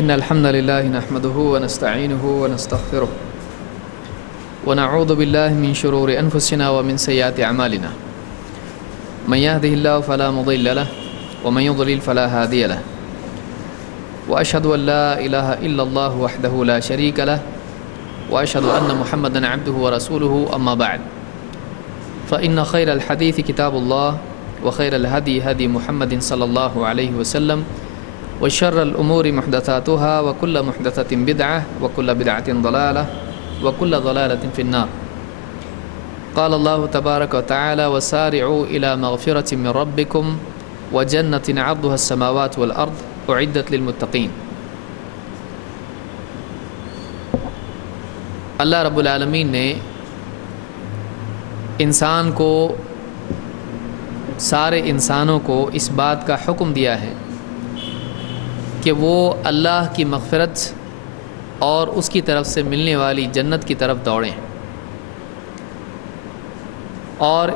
إن الحمد لله نحمده ونستعينه ونستغفره ونعوذ بالله من شرور أنفسنا ومن سيئات أعمالنا من يهده الله فلا مضل له ومن يضلل فلا هادي له وأشهد أن لا إله إلا الله وحده لا شريك له وأشهد أن محمدا عبده ورسوله أما بعد فإن خير الحديث كتاب الله وخير الهدي هدي محمد صلى الله عليه وسلم وشر الأمور محدثاتها وكل محدثة بدعة وكل بدعة ضلالة وكل ضلالة في النار. قال الله تبارك وتعالى وسارعوا إلى مغفرة من ربكم وجنة عرضها السماوات والأرض أعدت للمتقين. اللہ رب العالمین نے انسان کو سارے انسانوں کو اس بات کا حکم دیا ہے کہ وہ اللہ کی مغفرت اور اس کی طرف سے ملنے والی جنت کی طرف دوڑیں، اور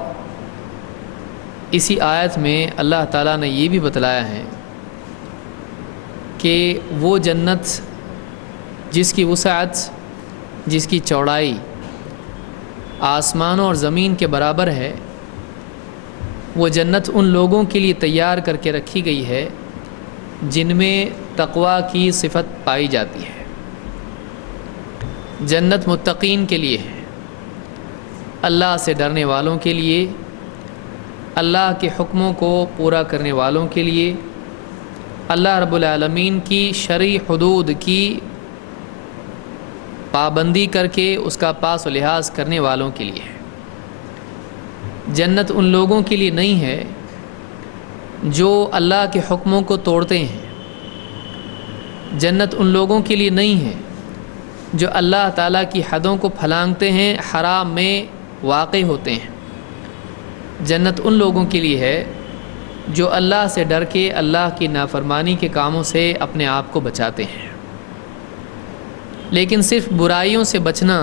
اسی آیت میں اللہ تعالیٰ نے یہ بھی بتلایا ہے کہ وہ جنت جس کی وسعت، جس کی چوڑائی آسمانوں اور زمین کے برابر ہے، وہ جنت ان لوگوں کے لیے تیار کر کے رکھی گئی ہے جن میں تقویٰ کی صفت پائی جاتی ہے۔ جنت متقین کے لیے ہے، اللہ سے ڈرنے والوں کے لیے، اللہ کے حکموں کو پورا کرنے والوں کے لیے، اللہ رب العالمین کی شرعی حدود کی پابندی کر کے اس کا پاس و لحاظ کرنے والوں کے لیے ہے۔ جنت ان لوگوں کے لیے نہیں ہے جو اللہ کے حکموں کو توڑتے ہیں، جنت ان لوگوں کے لیے نہیں ہے جو اللہ تعالیٰ کی حدوں کو پھلانگتے ہیں، حرام میں واقع ہوتے ہیں۔ جنت ان لوگوں کے لیے ہے جو اللہ سے ڈر کے اللہ کی نافرمانی کے کاموں سے اپنے آپ کو بچاتے ہیں۔ لیکن صرف برائیوں سے بچنا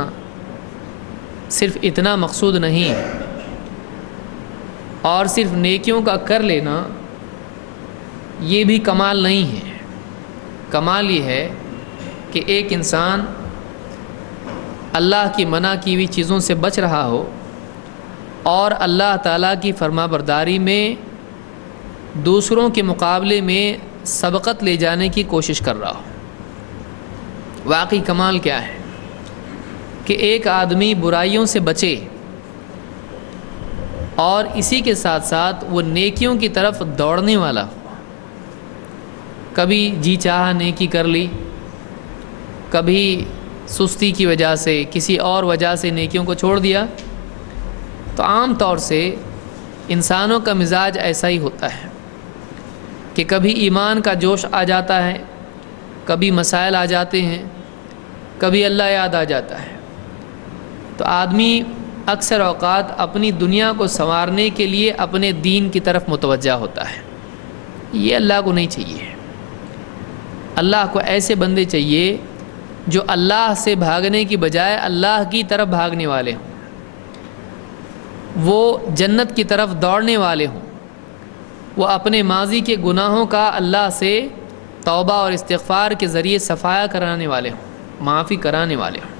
صرف اتنا مقصود نہیں ہے، اور صرف نیکیوں کا کر لینا یہ بھی کمال نہیں ہے۔ کمال یہ ہے کہ ایک انسان اللہ کی منع کی ہوئی چیزوں سے بچ رہا ہو اور اللہ تعالیٰ کی فرما برداری میں دوسروں کے مقابلے میں سبقت لے جانے کی کوشش کر رہا ہو۔ واقعی کمال کیا ہے کہ ایک آدمی برائیوں سے بچے اور اسی کے ساتھ ساتھ وہ نیکیوں کی طرف دوڑنے والا ہو۔ کبھی جی چاہا نیکی کر لی، کبھی سستی کی وجہ سے، کسی اور وجہ سے نیکیوں کو چھوڑ دیا۔ تو عام طور سے انسانوں کا مزاج ایسا ہی ہوتا ہے کہ کبھی ایمان کا جوش آ جاتا ہے، کبھی مسائل آ جاتے ہیں، کبھی اللہ یاد آ جاتا ہے، تو آدمی اکثر اوقات اپنی دنیا کو سنوارنے کے لیے اپنے دین کی طرف متوجہ ہوتا ہے۔ یہ اللہ کو نہیں چاہیے۔ اللہ کو ایسے بندے چاہیے جو اللہ سے بھاگنے کی بجائے اللہ کی طرف بھاگنے والے ہوں، وہ جنت کی طرف دوڑنے والے ہوں، وہ اپنے ماضی کے گناہوں کا اللہ سے توبہ اور استغفار کے ذریعے صفایا کرانے والے ہوں، معافی کرانے والے ہوں۔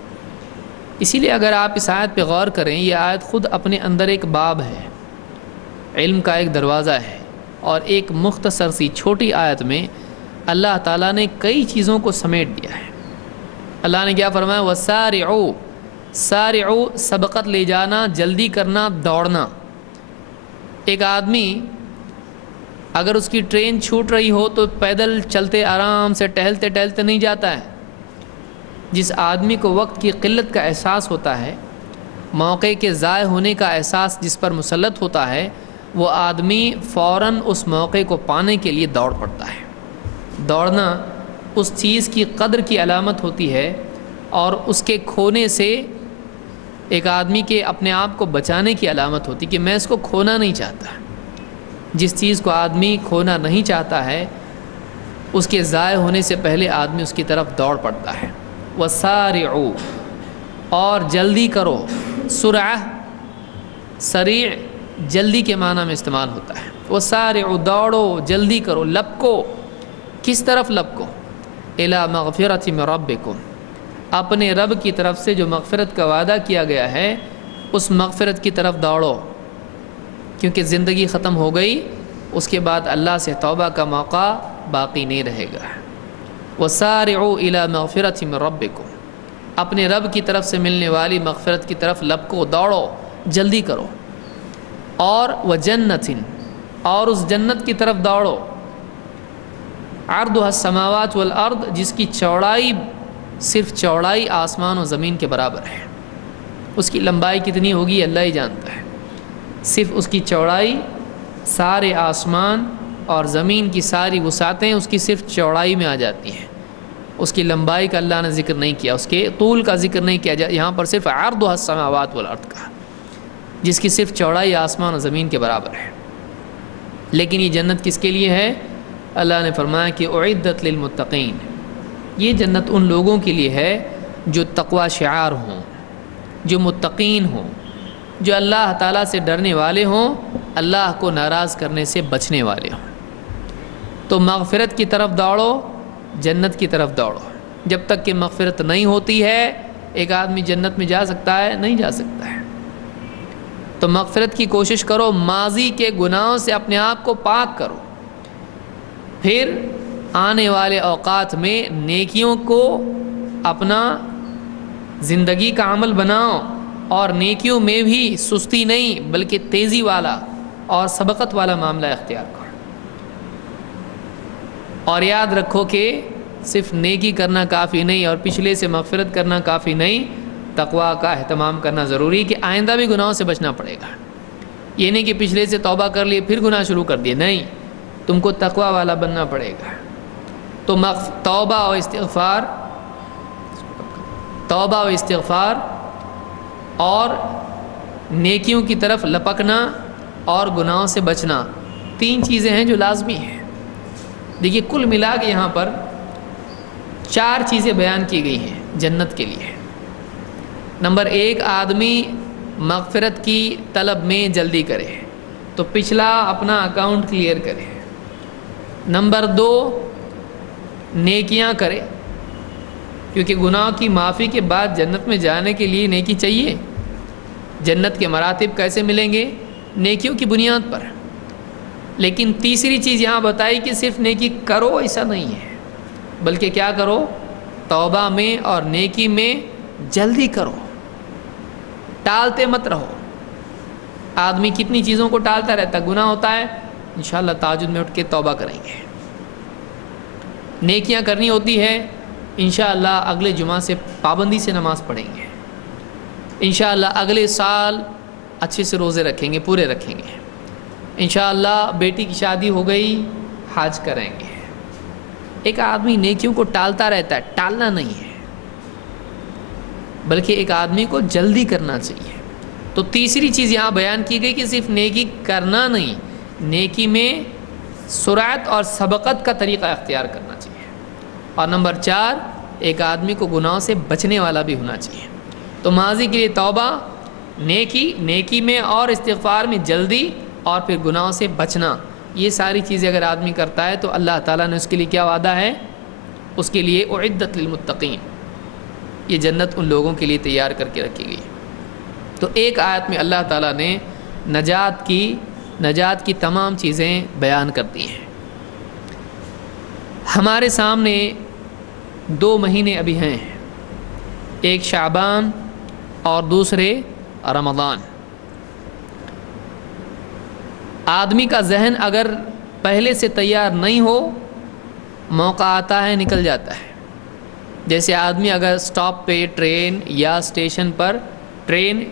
اسی لیے اگر آپ اس آیت پہ غور کریں، یہ آیت خود اپنے اندر ایک باب ہے، علم کا ایک دروازہ ہے، اور ایک مختصر سی چھوٹی آیت میں اللہ تعالیٰ نے کئی چیزوں کو سمیٹ دیا ہے۔ اللہ نے کیا فرمایا؟ وَسَارِعُوا، سارعوا سبقت لے جانا، جلدی کرنا، دوڑنا۔ ایک آدمی اگر اس کی ٹرین چھوٹ رہی ہو تو پیدل چلتے آرام سے ٹہلتے ٹہلتے نہیں جاتا ہے۔ جس آدمی کو وقت کی قلت کا احساس ہوتا ہے، موقع کے ضائع ہونے کا احساس جس پر مسلط ہوتا ہے، وہ آدمی فوراً اس موقع کو پانے کے لیے دوڑ پڑتا ہے۔ دوڑنا اس چیز کی قدر کی علامت ہوتی ہے، اور اس کے کھونے سے ایک آدمی کے اپنے آپ کو بچانے کی علامت ہوتی کہ میں اس کو کھونا نہیں چاہتا۔ جس چیز کو آدمی کھونا نہیں چاہتا ہے، اس کے ضائع ہونے سے پہلے آدمی اس کی طرف دوڑ پڑتا ہے۔ وَسَارِعُوا، اور جلدی کرو۔ سرعہ، سریع، جلدی کے معنی میں استعمال ہوتا ہے۔ وَسَارِعُوا، دوڑو، جلدی کرو، لپکو۔ کس طرف لپکو؟ الی مغفرۃ من ربکم، اپنے رب کی طرف سے جو مغفرت کا وعدہ کیا گیا ہے اس مغفرت کی طرف دوڑو، کیونکہ زندگی ختم ہو گئی، اس کے بعد اللہ سے توبہ کا موقع باقی نہیں رہے گا۔ وسارعوا الی مغفرۃ من ربکم، اپنے رب کی طرف سے ملنے والی مغفرت کی طرف لپکو، دوڑو، جلدی کرو۔ اور وجنۃ، اور اس جنت کی طرف دوڑو، عرضها السماوات والارض، جس کی چوڑائی صرف چوڑائی آسمان و زمین کے برابر ہے۔ اس کی لمبائی کتنی ہوگی اللہ ہی جانتا ہے، صرف اس کی چوڑائی سارے آسمان اور زمین کی ساری وسعتیں اس کی صرف چوڑائی میں آ جاتی ہیں، اس کی لمبائی کا اللہ نے ذکر نہیں کیا، اس کے طول کا ذکر نہیں کیا، یہاں پر صرف عرضها السماوات والارض کا، جس کی صرف چوڑائی آسمان و زمین کے برابر ہے۔ لیکن یہ جنت کس کے لیے ہے؟ اللہ نے فرمایا کہ اعدت للمتقین، یہ جنت ان لوگوں کے لیے ہے جو تقوی شعار ہوں، جو متقین ہوں، جو اللہ تعالیٰ سے ڈرنے والے ہوں، اللہ کو ناراض کرنے سے بچنے والے ہوں۔ تو مغفرت کی طرف دوڑو، جنت کی طرف دوڑو۔ جب تک کہ مغفرت نہیں ہوتی ہے ایک آدمی جنت میں جا سکتا ہے؟ نہیں جا سکتا ہے۔ تو مغفرت کی کوشش کرو، ماضی کے گناہوں سے اپنے آپ کو پاک کرو، پھر آنے والے اوقات میں نیکیوں کو اپنا زندگی کا عمل بناؤ، اور نیکیوں میں بھی سستی نہیں بلکہ تیزی والا اور سبقت والا معاملہ اختیار کرو۔ اور یاد رکھو کہ صرف نیکی کرنا کافی نہیں اور پچھلے سے مغفرت کرنا کافی نہیں، تقوی کا اہتمام کرنا ضروری کہ آئندہ بھی گناہوں سے بچنا پڑے گا۔ یہ نہیں کہ پچھلے سے توبہ کر لیے پھر گناہ شروع کر دیے، نہیں، تم کو تقوی والا بننا پڑے گا۔ تو توبہ و استغفار اور نیکیوں کی طرف لپکنا اور گناہوں سے بچنا، تین چیزیں ہیں جو لازمی ہیں۔ دیکھیے کل ملا کے یہاں پر 4 چیزیں بیان کی گئی ہیں جنت کے لیے۔ نمبر 1، آدمی مغفرت کی طلب میں جلدی کرے تو پچھلا اپنا اکاؤنٹ کلیئر کرے۔ نمبر 2، نیکیاں کرے، کیونکہ گناہ کی معافی کے بعد جنت میں جانے کے لیے نیکی چاہیے۔ جنت کے مراتب کیسے ملیں گے؟ نیکیوں کی بنیاد پر۔ لیکن تیسری چیز یہاں بتائی کہ صرف نیکی کرو، ایسا نہیں ہے، بلکہ کیا کرو؟ توبہ میں اور نیکی میں جلدی کرو، ٹالتے مت رہو۔ آدمی کتنی چیزوں کو ٹالتا رہتا، گناہ ہوتا ہے انشاءاللہ تہجد میں اٹھ کے توبہ کریں گے، نیکیاں کرنی ہوتی ہے انشاءاللہ اگلے جمعہ سے پابندی سے نماز پڑھیں گے، انشاءاللہ اگلے سال اچھے سے روزے رکھیں گے، پورے رکھیں گے، انشاءاللہ بیٹی کی شادی ہو گئی حج کریں گے۔ ایک آدمی نیکیوں کو ٹالتا رہتا ہے، ٹالنا نہیں ہے بلکہ ایک آدمی کو جلدی کرنا چاہیے۔ تو تیسری چیز یہاں بیان کی گئی کہ صرف نیکی کرنا نہیں، نیکی میں سرعت اور سبقت کا طریقہ اختیار کرنا چاہیے۔ اور نمبر 4، ایک آدمی کو گناہوں سے بچنے والا بھی ہونا چاہیے۔ تو ماضی کے لیے توبہ، نیکی میں اور استغفار میں جلدی، اور پھر گناہوں سے بچنا، یہ ساری چیزیں اگر آدمی کرتا ہے تو اللہ تعالیٰ نے اس کے لیے کیا وعدہ ہے؟ اس کے لیے اعدت للمتقین، یہ جنت ان لوگوں کے لیے تیار کر کے رکھی گئی۔ تو ایک آیت میں اللہ تعالیٰ نے نجات کی تمام چیزیں بیان کر دی ہیں۔ ہمارے سامنے 2 مہینے ابھی ہیں، ایک شعبان اور دوسرے رمضان۔ آدمی کا ذہن اگر پہلے سے تیار نہیں ہو، موقع آتا ہے نکل جاتا ہے۔ جیسے آدمی اگر سٹاپ پہ ٹرین یا اسٹیشن پر ٹرین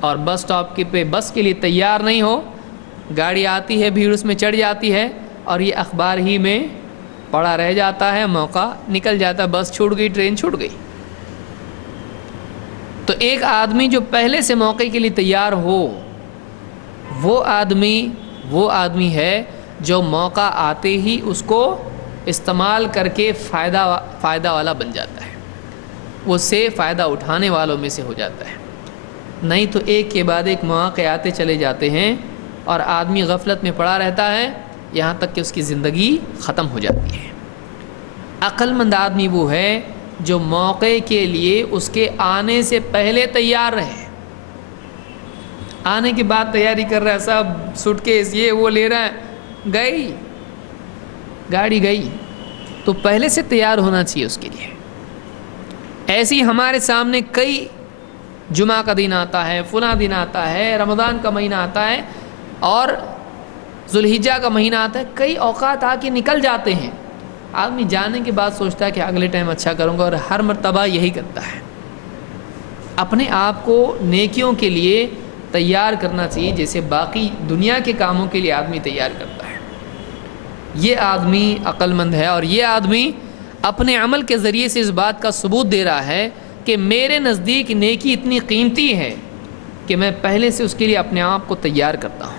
اور بس سٹاپ پہ بس کے لیے تیار نہیں ہو، گاڑی آتی ہے، بھیڑ اس میں چڑھ جاتی ہے اور یہ اخبار ہی میں پڑا رہ جاتا ہے، موقع نکل جاتا ہے، بس چھوٹ گئی، ٹرین چھوٹ گئی۔ تو ایک آدمی جو پہلے سے موقع کے لیے تیار ہو، وہ آدمی ہے جو موقع آتے ہی اس کو استعمال کر کے فائدہ والا بن جاتا ہے، وہ سے فائدہ اٹھانے والوں میں سے ہو جاتا ہے۔ نہیں تو ایک کے بعد ایک مواقع آتے چلے جاتے ہیں اور آدمی غفلت میں پڑا رہتا ہے، یہاں تک کہ اس کی زندگی ختم ہو جاتی ہے۔ عقل مند آدمی وہ ہے جو موقع کے لیے اس کے آنے سے پہلے تیار رہے. آنے کے بعد تیاری کر رہا ہے، سب سوٹ کیس یہ وہ لے رہا ہے، گئی گاڑی گئی، تو پہلے سے تیار ہونا چاہیے اس کے لیے. ایسی ہمارے سامنے کئی جمعہ کا دن آتا ہے، فلاں دن آتا ہے، رمضان کا مہینہ آتا ہے اور ذوالحجہ کا مہینہ آتا ہے، کئی اوقات آ کے نکل جاتے ہیں. آدمی جانے کے بعد سوچتا ہے کہ اگلے ٹائم اچھا کروں گا، اور ہر مرتبہ یہی کرتا ہے. اپنے آپ کو نیکیوں کے لیے تیار کرنا چاہیے جیسے باقی دنیا کے کاموں کے لیے آدمی تیار کرتا ہے. یہ آدمی عقل مند ہے، اور یہ آدمی اپنے عمل کے ذریعے سے اس بات کا ثبوت دے رہا ہے کہ میرے نزدیک نیکی اتنی قیمتی ہے کہ میں پہلے سے اس کے لیے اپنے آپ کو تیار کرتا ہوں.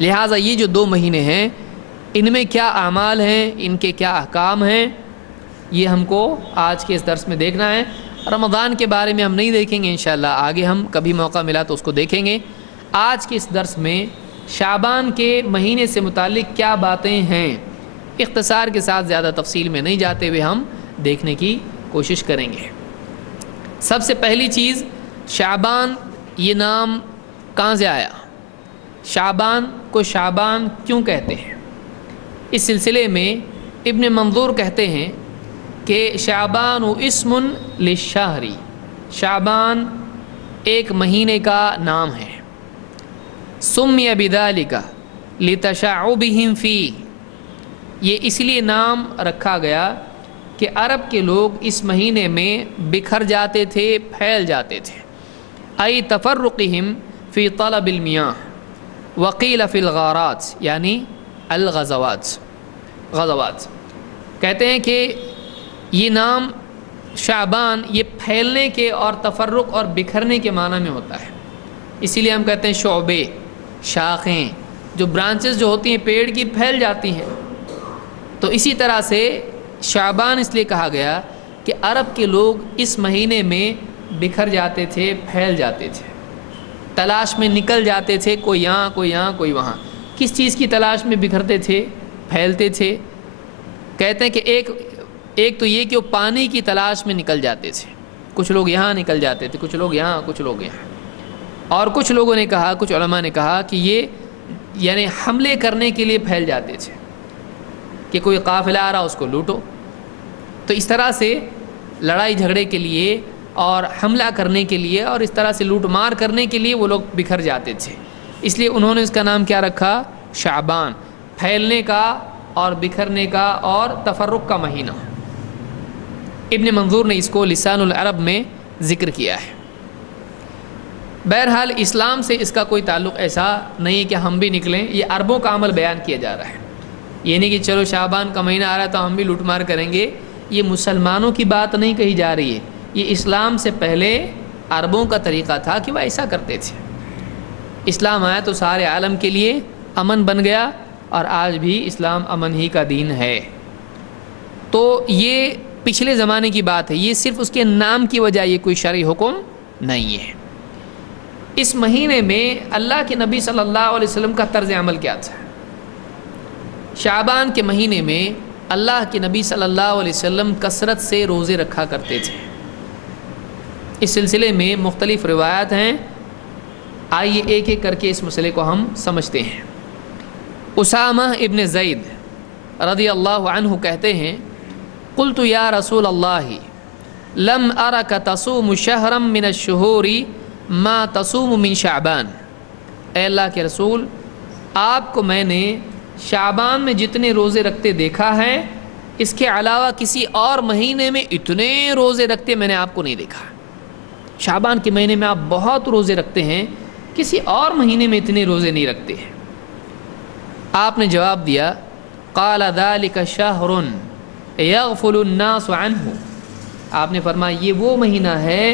لہٰذا یہ جو 2 مہینے ہیں، ان میں کیا اعمال ہیں، ان کے کیا احکام ہیں، یہ ہم کو آج کے اس درس میں دیکھنا ہے. رمضان کے بارے میں ہم نہیں دیکھیں گے انشاءاللہ، آگے ہم کبھی موقع ملا تو اس کو دیکھیں گے. آج کے اس درس میں شعبان کے مہینے سے متعلق کیا باتیں ہیں، اختصار کے ساتھ زیادہ تفصیل میں نہیں جاتے ہوئے ہم دیکھنے کی کوشش کریں گے. سب سے پہلی چیز، شعبان یہ نام کہاں سے آیا؟ شعبان کو شعبان کیوں کہتے ہیں؟ اس سلسلے میں ابن منظور کہتے ہیں کہ شعبان اسم للشہر، شعبان ایک مہینے کا نام ہے. سمی بذالک لتشعبہم فیہ، یہ اس لیے نام رکھا گیا کہ عرب کے لوگ اس مہینے میں بکھر جاتے تھے، پھیل جاتے تھے. ای تفرقہم فی طلب المیاہ وقیل فی الغارات، یعنی الغزوات. کہتے ہیں کہ یہ نام شعبان یہ پھیلنے کے اور تفرق اور بکھرنے کے معنی میں ہوتا ہے. اسی لیے ہم کہتے ہیں شعبے، شاخیں، جو برانچز جو ہوتی ہیں پیڑ کی پھیل جاتی ہیں. تو اسی طرح سے شعبان اس لیے کہا گیا کہ عرب کے لوگ اس مہینے میں بکھر جاتے تھے، پھیل جاتے تھے، تلاش میں نکل جاتے تھے، کوئی یہاں کوئی یہاں کوئی وہاں. کس چیز کی تلاش میں بکھرتے تھے، پھیلتے تھے؟ کہتے ہیں کہ ایک تو یہ کہ وہ پانی کی تلاش میں نکل جاتے تھے. کچھ لوگ یہاں نکل جاتے تھے، کچھ لوگ یہاں، کچھ لوگ یہاں. اور کچھ لوگوں نے کہا، کچھ علماء نے کہا کہ یہ یعنی حملے کرنے کے لیے پھیل جاتے تھے کہ کوئی قافلہ آ رہا اس کو لوٹو. تو اس طرح سے لڑائی جھگڑے کے لیے اور حملہ کرنے کے لیے اور اس طرح سے لوٹ مار کرنے کے لیے وہ لوگ بکھر جاتے تھے. اس لیے انہوں نے اس کا نام کیا رکھا؟ شعبان، پھیلنے کا اور بکھرنے کا اور تفرق کا مہینہ. ابن منظور نے اس کو لسان العرب میں ذکر کیا ہے. بہرحال اسلام سے اس کا کوئی تعلق ایسا نہیں ہے کہ ہم بھی نکلیں، یہ عربوں کا عمل بیان کیا جا رہا ہے. یہ نہیں کہ چلو شعبان کا مہینہ آ رہا ہے تو ہم بھی لوٹ مار کریں گے. یہ مسلمانوں کی بات نہیں کہی جا رہی ہے، یہ اسلام سے پہلے عربوں کا طریقہ تھا کہ وہ ایسا کرتے تھے. اسلام آیا تو سارے عالم کے لیے امن بن گیا، اور آج بھی اسلام امن ہی کا دین ہے. تو یہ پچھلے زمانے کی بات ہے، یہ صرف اس کے نام کی وجہ، یہ کوئی شرعی حکم نہیں ہے. اس مہینے میں اللہ کے نبی صلی اللہ علیہ وسلم کا طرز عمل کیا تھا؟ شعبان کے مہینے میں اللہ کے نبی صلی اللہ علیہ وسلم کثرت سے روزے رکھا کرتے تھے. اس سلسلے میں مختلف روایات ہیں، آئیے ایک ایک کر کے اس مسئلے کو ہم سمجھتے ہیں. اسامہ ابن زید رضی اللہ عنہ کہتے ہیں، قلت یا رسول اللہ لم ارک تصوم شہرا من الشہور ما تصوم من شعبان. اے اللہ کے رسول، آپ کو میں نے شعبان میں جتنے روزے رکھتے دیکھا ہے، اس کے علاوہ کسی اور مہینے میں اتنے روزے رکھتے میں نے آپ کو نہیں دیکھا. شعبان کے مہینے میں آپ بہت روزے رکھتے ہیں، کسی اور مہینے میں اتنے روزے نہیں رکھتے ہیں. آپ نے جواب دیا، قال ذلك شہر یغفل الناس عنہ. آپ نے فرمایا یہ وہ مہینہ ہے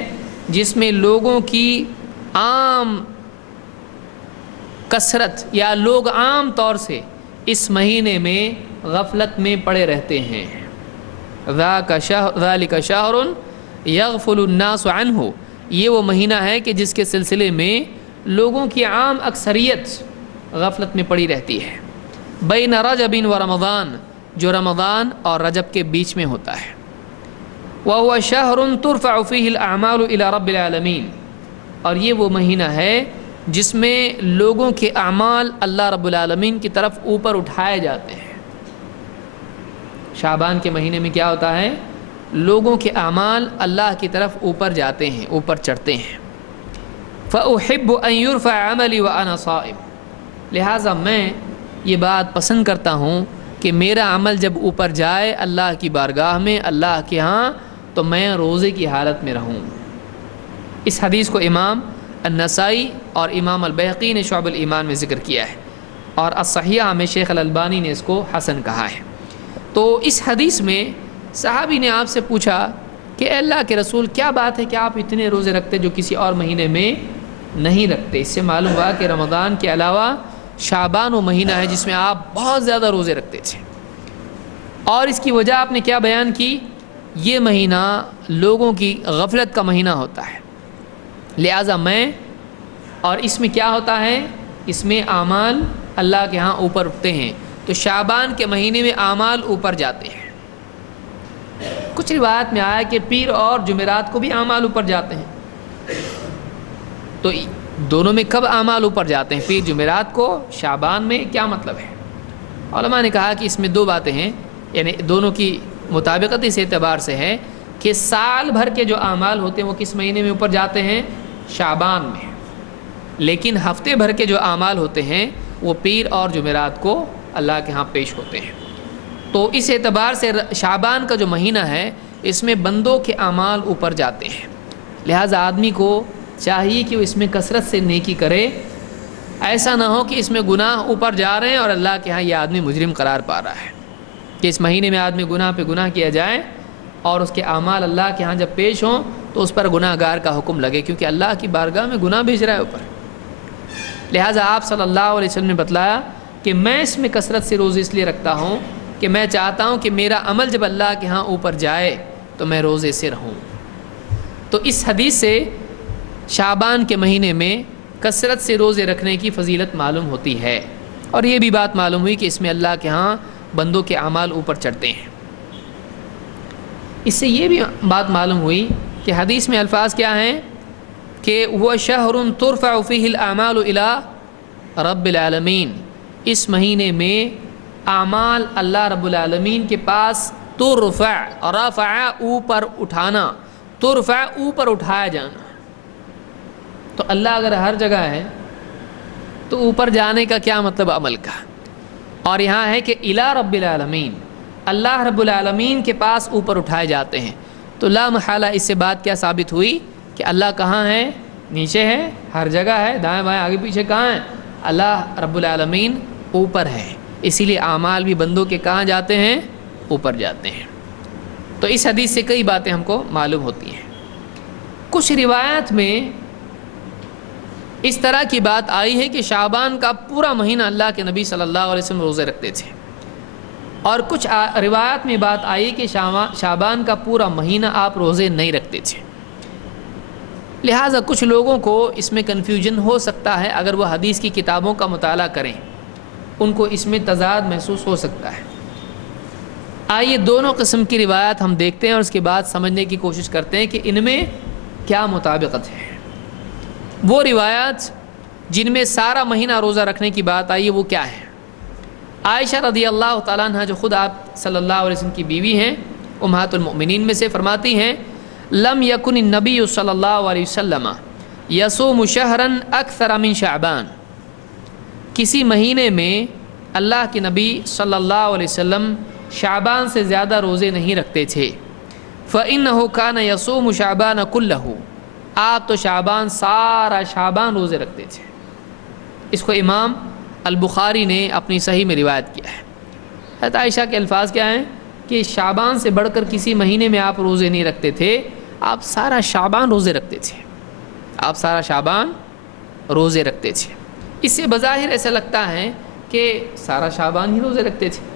جس میں لوگوں کی عام کثرت یا لوگ عام طور سے اس مہینے میں غفلت میں پڑے رہتے ہیں. ذالک شہر یغفل الناس عنہ، یہ وہ مہینہ ہے کہ جس کے سلسلے میں لوگوں کی عام اکثریت غفلت میں پڑی رہتی ہے. بین رجب و رمضان جو رمضان اور رجب کے بیچ میں ہوتا ہے۔ وَهُوَ شَهْرٌ تُرْفَعُ فِيهِ الْأَعْمَالُ إِلَى رَبِّ الْعَالَمِينَ، اور یہ وہ مہینہ ہے جس میں لوگوں کے اعمال اللہ رب العالمین کی طرف اوپر اٹھائے جاتے ہیں۔ شعبان کے مہینے میں کیا ہوتا ہے؟ لوگوں کے اعمال اللہ کی طرف اوپر جاتے ہیں، اوپر چڑھتے ہیں۔ فَأُحِبُّ أَن يُرْفَعَ عَمَلِي وَأَنَا صَائِمٌ، لہٰذا میں یہ بات پسند کرتا ہوں کہ میرا عمل جب اوپر جائے اللہ کی بارگاہ میں، اللہ کے ہاں، تو میں روزے کی حالت میں رہوں۔ اس حدیث کو امام النسائی اور امام البیہقی نے شعب الایمان میں ذکر کیا ہے، اور الصحیحہ میں شیخ الالبانی نے اس کو حسن کہا ہے۔ تو اس حدیث میں صحابی نے آپ سے پوچھا کہ اے اللہ کے رسول، کیا بات ہے کہ آپ اتنے روزے رکھتے جو کسی اور مہینے میں نہیں رکھتے؟ اس سے معلوم ہوا کہ رمضان کے علاوہ شعبان وہ مہینہ ہے جس میں آپ بہت زیادہ روزے رکھتے تھے، اور اس کی وجہ آپ نے کیا بیان کی؟ یہ مہینہ لوگوں کی غفلت کا مہینہ ہوتا ہے، لہٰذا میں، اور اس میں کیا ہوتا ہے؟ اس میں اعمال اللہ کے ہاں اوپر اٹھتے ہیں، تو شعبان کے مہینے میں اعمال اوپر جاتے ہیں۔ کچھ روایت میں آیا کہ پیر اور جمعرات کو بھی اعمال اوپر جاتے ہیں، تو دونوں میں کب اعمال اوپر جاتے ہیں؟ پیر جمعرات کو، شعبان میں، کیا مطلب ہے؟ علماء نے کہا کہ اس میں دو باتیں ہیں، یعنی دونوں کی مطابقت اس اعتبار سے ہے کہ سال بھر کے جو اعمال ہوتے ہیں وہ کس مہینے میں اوپر جاتے ہیں؟ شعبان میں، لیکن ہفتے بھر کے جو اعمال ہوتے ہیں وہ پیر اور جمعرات کو اللہ کے ہاں پیش ہوتے ہیں۔ تو اس اعتبار سے شعبان کا جو مہینہ ہے اس میں بندوں کے اعمال اوپر جاتے ہیں، لہٰذا آدمی کو چاہیے کہ وہ اس میں کثرت سے نیکی کرے، ایسا نہ ہو کہ اس میں گناہ اوپر جا رہے ہیں اور اللہ کے ہاں یہ آدمی مجرم قرار پا رہا ہے، کہ اس مہینے میں آدمی گناہ پہ گناہ کیا جائے اور اس کے اعمال اللہ کے ہاں جب پیش ہوں تو اس پر گناہ گار کا حکم لگے، کیونکہ اللہ کی بارگاہ میں گناہ بھیج رہا ہے اوپر۔ لہٰذا آپ صلی اللہ علیہ وسلم نے بتلایا کہ میں اس میں کثرت سے روزے اس لیے رکھتا ہوں کہ میں چاہتا ہوں کہ میرا عمل جب اللہ کے ہاں اوپر جائے تو میں روزے سے رہوں۔ تو اس حدیث سے شعبان کے مہینے میں کثرت سے روزے رکھنے کی فضیلت معلوم ہوتی ہے، اور یہ بھی بات معلوم ہوئی کہ اس میں اللہ کے ہاں بندوں کے اعمال اوپر چڑھتے ہیں۔ اس سے یہ بھی بات معلوم ہوئی کہ حدیث میں الفاظ کیا ہیں کہ وہ شہر ترفع فیہ الاعمال الی رب العالمین، اس مہینے میں اعمال اللہ رب العالمین کے پاس ترفع، رفع اوپر اٹھانا، ترفع اوپر اٹھایا جانا، تو اللہ اگر ہر جگہ ہے تو اوپر جانے کا کیا مطلب عمل کا؟ اور یہاں ہے کہ الی رب العالمین، اللہ رب العالمین کے پاس اوپر اٹھائے جاتے ہیں، تو لا محالہ اس سے بات کیا ثابت ہوئی کہ اللہ کہاں ہے؟ نیچے ہے، ہر جگہ ہے، دائیں بائیں آگے پیچھے کہاں ہے؟ اللہ رب العالمین اوپر ہے، اسی لیے اعمال بھی بندوں کے کہاں جاتے ہیں؟ اوپر جاتے ہیں۔ تو اس حدیث سے کئی باتیں ہم کو معلوم ہوتی ہیں۔ کچھ روایات میں اس طرح کی بات آئی ہے کہ شعبان کا پورا مہینہ اللہ کے نبی صلی اللہ علیہ وسلم روزے رکھتے تھے، اور کچھ روایات میں بات آئی کہ شعبان کا پورا مہینہ آپ روزے نہیں رکھتے تھے، لہٰذا کچھ لوگوں کو اس میں کنفیوژن ہو سکتا ہے، اگر وہ حدیث کی کتابوں کا مطالعہ کریں ان کو اس میں تضاد محسوس ہو سکتا ہے۔ آئیے دونوں قسم کی روایات ہم دیکھتے ہیں اور اس کے بعد سمجھنے کی کوشش کرتے ہیں کہ ان میں کیا مطابقت ہے۔ وہ روایات جن میں سارا مہینہ روزہ رکھنے کی بات آئی ہے وہ کیا ہے؟ عائشہ رضی اللہ تعالیٰ عنہ جو خود آپ صلی اللہ علیہ وسلم کی بیوی ہیں، امہات المؤمنین میں سے، فرماتی ہیں لم یکن النبی صلی اللہ علیہ وسلم یصوم شہرا اکثر من شعبان، کسی مہینے میں اللہ کے نبی صلی اللہ علیہ وسلم شعبان سے زیادہ روزے نہیں رکھتے تھے۔ فإنہ کان یصوم شعبان کلہ، آپ تو شعبان، سارا شعبان روزے رکھتے تھے۔ اس کو امام البخاری نے اپنی صحیح میں روایت کیا ہے۔ حضرت عائشہ کے الفاظ کیا ہیں کہ شعبان سے بڑھ کر کسی مہینے میں آپ روزے نہیں رکھتے تھے، آپ سارا شعبان روزے رکھتے تھے، آپ سارا شعبان روزے رکھتے تھے۔ اس سے بظاہر ایسا لگتا ہے کہ سارا شعبان ہی روزے رکھتے تھے۔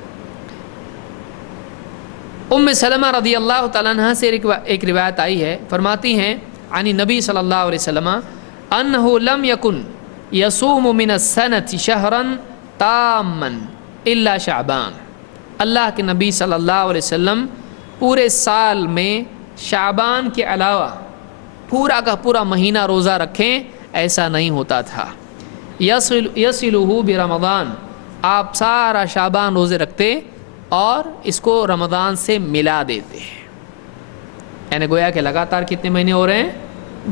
ام سلمہ رضی اللہ تعالیٰ عنہ سے ایک روایت آئی ہے، فرماتی ہیں عن نبی صلی اللہ علیہ وسلم انہ لم یکن یصوم من السنة شہرا تاما الا شعبان، اللہ کے نبی صلی اللہ علیہ وسلم پورے سال میں شعبان کے علاوہ پورا کا پورا مہینہ روزہ رکھیں، ایسا نہیں ہوتا تھا۔ یصلہ برمضان، آپ سارا شعبان روزے رکھتے اور اس کو رمضان سے ملا دیتے ہیں، یعنی گویا کہ لگاتار کتنے مہینے ہو رہے ہیں؟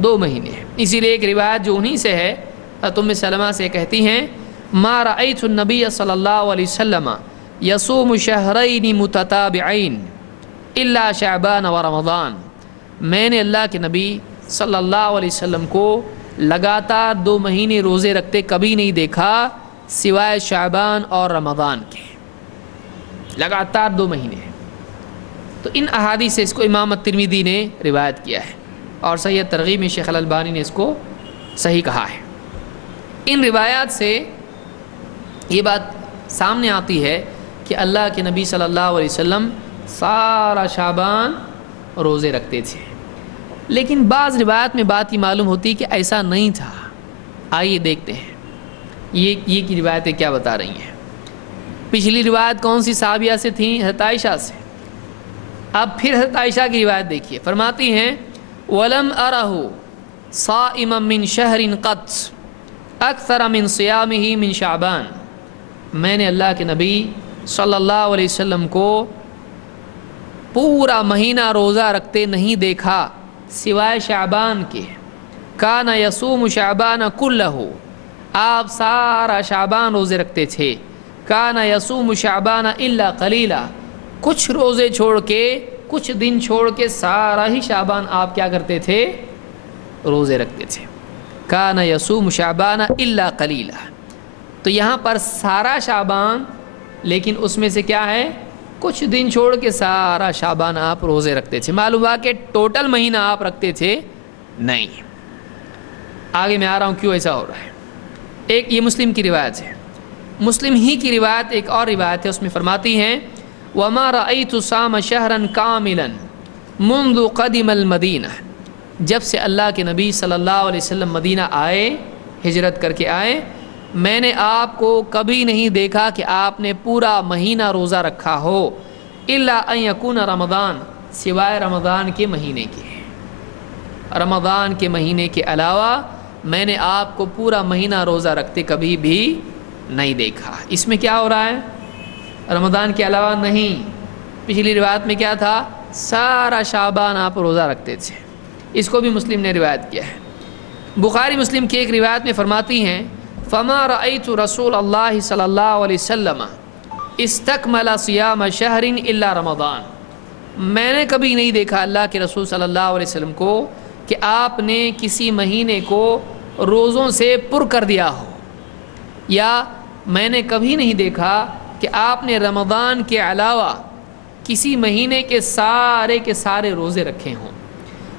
2 مہینے۔ اسی لیے ایک روایت جو انہی سے ہے، ام سلمہ سے کہتی ہیں ما رأیت النبی صلی اللہ علیہ وسلم یصوم شہرین متتابعین الا شعبان و رمضان، میں نے اللہ کے نبی صلی اللہ علیہ وسلم کو لگاتار 2 مہینے روزے رکھتے کبھی نہیں دیکھا سوائے شعبان اور رمضان کے، لگاتار 2 مہینے۔ تو ان احادیث سے اس کو امام الترمذی نے روایت کیا ہے، اور صحیح ترغیب میں شیخ الالبانی نے اس کو صحیح کہا ہے۔ ان روایات سے یہ بات سامنے آتی ہے کہ اللہ کے نبی صلی اللہ علیہ وسلم سارا شعبان روزے رکھتے تھے، لیکن بعض روایات میں بات یہ معلوم ہوتی کہ ایسا نہیں تھا۔ آئیے دیکھتے ہیں یہ کی روایتیں کیا بتا رہی ہیں۔ پچھلی روایت کون سی صحابیہ سے تھیں؟ حضرت عائشہ سے۔ اب پھر حضرت عائشہ کی روایت دیکھیے، فرماتی ہیں وَلَمْ أَرَهُ صَائِمًا مِّن شَهْرٍ قَطْ أَكْثَرَ مِن صِيَامِهِ مِن شَعْبَانَ، میں نے اللہ کے نبی صلی اللہ علیہ وسلم کو پورا مہینہ روزہ رکھتے نہیں دیکھا سوائے شعبان کے۔ کان یصوم شعبان کلہ، آپ سارا شعبان روزے رکھتے تھے۔ کان یصوم شعبان الا قلیلا، کچھ روزے چھوڑ کے، کچھ دن چھوڑ کے سارا ہی شعبان آپ کیا کرتے تھے؟ روزے رکھتے تھے۔ کان یصوم شعبان الا قلیلا، تو یہاں پر سارا شعبان، لیکن اس میں سے کیا ہے؟ کچھ دن چھوڑ کے سارا شعبان آپ روزے رکھتے تھے۔ معلوم ہوا کہ ٹوٹل مہینہ آپ رکھتے تھے نہیں۔ آگے میں آ رہا ہوں کیوں ایسا ہو رہا ہے۔ ایک یہ مسلم کی روایت ہے، مسلم ہی کی روایت ایک اور روایت ہے، اس میں فرماتی ہیں وَمَا رَأَيْتُ صَامَ شَهْرًا كَامِلًا مُنْذُ قَدِمَ الْمَدِينَةِ، جب سے اللہ کے نبی صلی اللہ علیہ وسلم مدینہ آئے، ہجرت کر کے آئے، میں نے آپ کو کبھی نہیں دیکھا کہ آپ نے پورا مہینہ روزہ رکھا ہو، الا ان یکون رمضان، سوائے رمضان کے مہینے کے۔ رمضان کے مہینے کے علاوہ میں نے آپ کو پورا مہینہ روزہ رکھتے کبھی بھی نہیں دیکھا۔ اس میں کیا ہو رہا ہے؟ رمضان کے علاوہ نہیں۔ پچھلی روایت میں کیا تھا؟ سارا شعبان آپ روزہ رکھتے تھے۔ اس کو بھی مسلم نے روایت کیا ہے۔ بخاری مسلم کی ایک روایت میں فرماتی ہیں فما رأيت رسول اللہ صلی اللہ علیہ وسلم استکمل صیام شہر الا رمضان، میں نے کبھی نہیں دیکھا اللہ کے رسول صلی اللہ علیہ وسلم کو کہ آپ نے کسی مہینے کو روزوں سے پر کر دیا ہو، یا میں نے کبھی نہیں دیکھا کہ آپ نے رمضان کے علاوہ کسی مہینے کے سارے روزے رکھے ہوں۔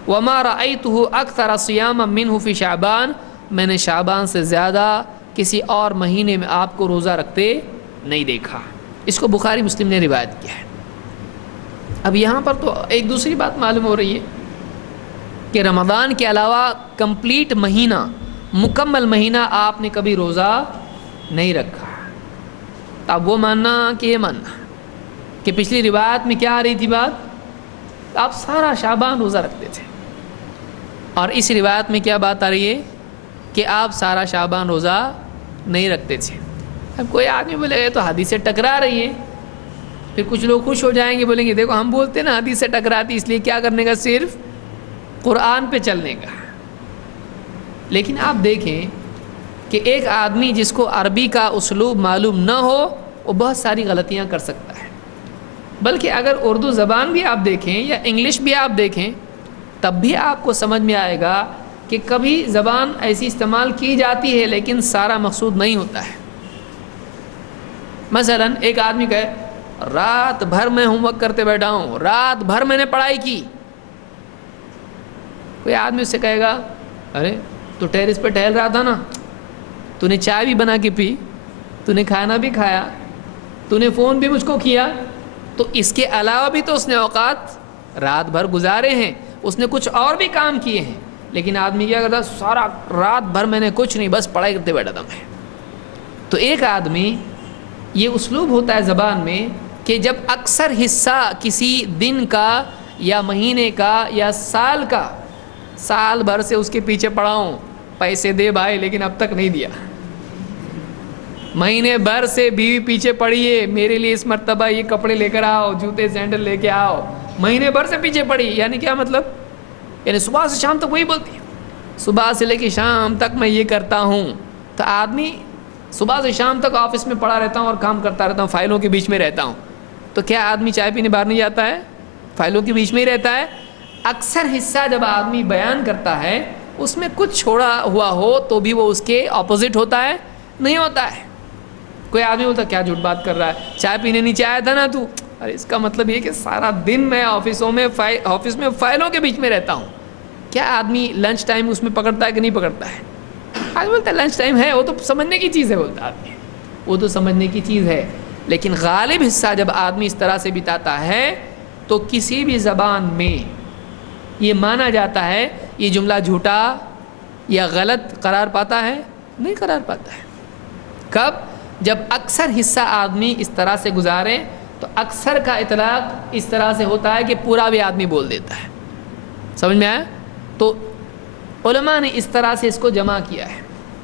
وما رأيته اکثر صیاما منه فی شعبان، میں نے شعبان سے زیادہ کسی اور مہینے میں آپ کو روزہ رکھتے نہیں دیکھا۔ اس کو بخاری مسلم نے روایت کیا ہے۔ اب یہاں پر تو ایک دوسری بات معلوم ہو رہی ہے کہ رمضان کے علاوہ کمپلیٹ مہینہ، مکمل مہینہ آپ نے کبھی روزہ نہیں رکھا۔ اب وہ ماننا کہ یہ ماننا کہ پچھلی روایت میں کیا آ رہی تھی بات؟ آپ سارا شعبان روزہ رکھتے تھے، اور اس روایت میں کیا بات آ رہی ہے کہ آپ سارا شعبان روزہ نہیں رکھتے تھے۔ اب کوئی آدمی بولے گا تو حدیث سے ٹکرا رہی ہے، پھر کچھ لوگ خوش ہو جائیں گے، بولیں گے دیکھو ہم بولتے نا حدیث سے ٹکراتی، اس لیے کیا کرنے کا؟ صرف قرآن پہ چلنے کا۔ لیکن آپ دیکھیں کہ ایک آدمی جس کو عربی کا اسلوب معلوم نہ ہو وہ بہت ساری غلطیاں کر سکتا ہے، بلکہ اگر اردو زبان بھی آپ دیکھیں یا انگلش بھی آپ دیکھیں تب بھی آپ کو سمجھ میں آئے گا کہ کبھی زبان ایسی استعمال کی جاتی ہے لیکن سارا مقصود نہیں ہوتا ہے۔ مثلا ایک آدمی کہے رات بھر میں ہوم ورک کرتے بیٹھا ہوں، رات بھر میں نے پڑھائی کی، کوئی آدمی اس سے کہے گا ارے تو ٹیرس پہ ٹہل رہا تھا نا، تو نے چائے بھی بنا کے پی، تو نے کھانا بھی کھایا، تو نے فون بھی مجھ کو کیا، تو اس کے علاوہ بھی تو اس نے اوقات رات بھر گزارے ہیں، اس نے کچھ اور بھی کام کیے ہیں۔ لیکن آدمی کیا کرتا؟ سارا رات بھر میں نے کچھ نہیں، بس پڑھائی کرتے بیٹھا تھا میں۔ تو ایک آدمی، یہ اسلوب ہوتا ہے زبان میں کہ جب اکثر حصہ کسی دن کا یا مہینے کا یا سال کا، سال بھر سے اس کے پیچھے پڑا ہوں، پیسے دے بھائی لیکن اب تک نہیں دیا، مہینے بھر سے بیوی پیچھے پڑی ہے میرے لیے اس مرتبہ یہ کپڑے لے کر آؤ، جوتے سینڈل لے کے آؤ، مہینے بھر سے پیچھے پڑی، یعنی کیا مطلب؟ یعنی صبح سے شام تک وہی بولتی ہے، صبح سے لے کے شام تک میں یہ کرتا ہوں۔ تو آدمی صبح سے شام تک آفس میں پڑا رہتا ہوں اور کام کرتا رہتا ہوں، فائلوں کے بیچ میں رہتا ہوں، تو کیا آدمی چائے پینے باہر نہیں جاتا ہے؟ فائلوں کے بیچ میں ہی رہتا ہے۔ اکثر حصہ جب آدمی بیان کرتا ہے اس میں کچھ چھوڑا ہوا ہو تو بھی وہ اس کے اپوزٹ ہوتا ہے؟ نہیں ہوتا ہے۔ کوئی آدمی بولتا کیا جھوٹ بات کر رہا ہے، چائے پینے نیچے آیا تھا نا تو، ارے اس کا مطلب یہ کہ سارا دن میں آفس میں فائلوں کے بیچ میں رہتا ہوں۔ کیا آدمی لنچ ٹائم اس میں پکڑتا ہے کہ نہیں پکڑتا ہے؟ آج بولتا ہے لنچ ٹائم ہے، وہ تو سمجھنے کی چیز ہے، بولتا آدمی وہ تو سمجھنے کی چیز ہے، لیکن غالب حصہ جب آدمی اس طرح سے بتاتا ہے تو کسی بھی زبان میں یہ مانا جاتا ہے یہ جملہ جھوٹا یا غلط قرار پاتا ہے؟ نہیں قرار پاتا ہے۔ کب؟ جب اکثر حصہ آدمی اس طرح سے گزارے، تو اکثر کا اطلاق اس طرح سے ہوتا ہے کہ پورا بھی آدمی بول دیتا ہے، سمجھ میں آیا؟ تو علماء نے اس طرح سے اس کو جمع کیا ہے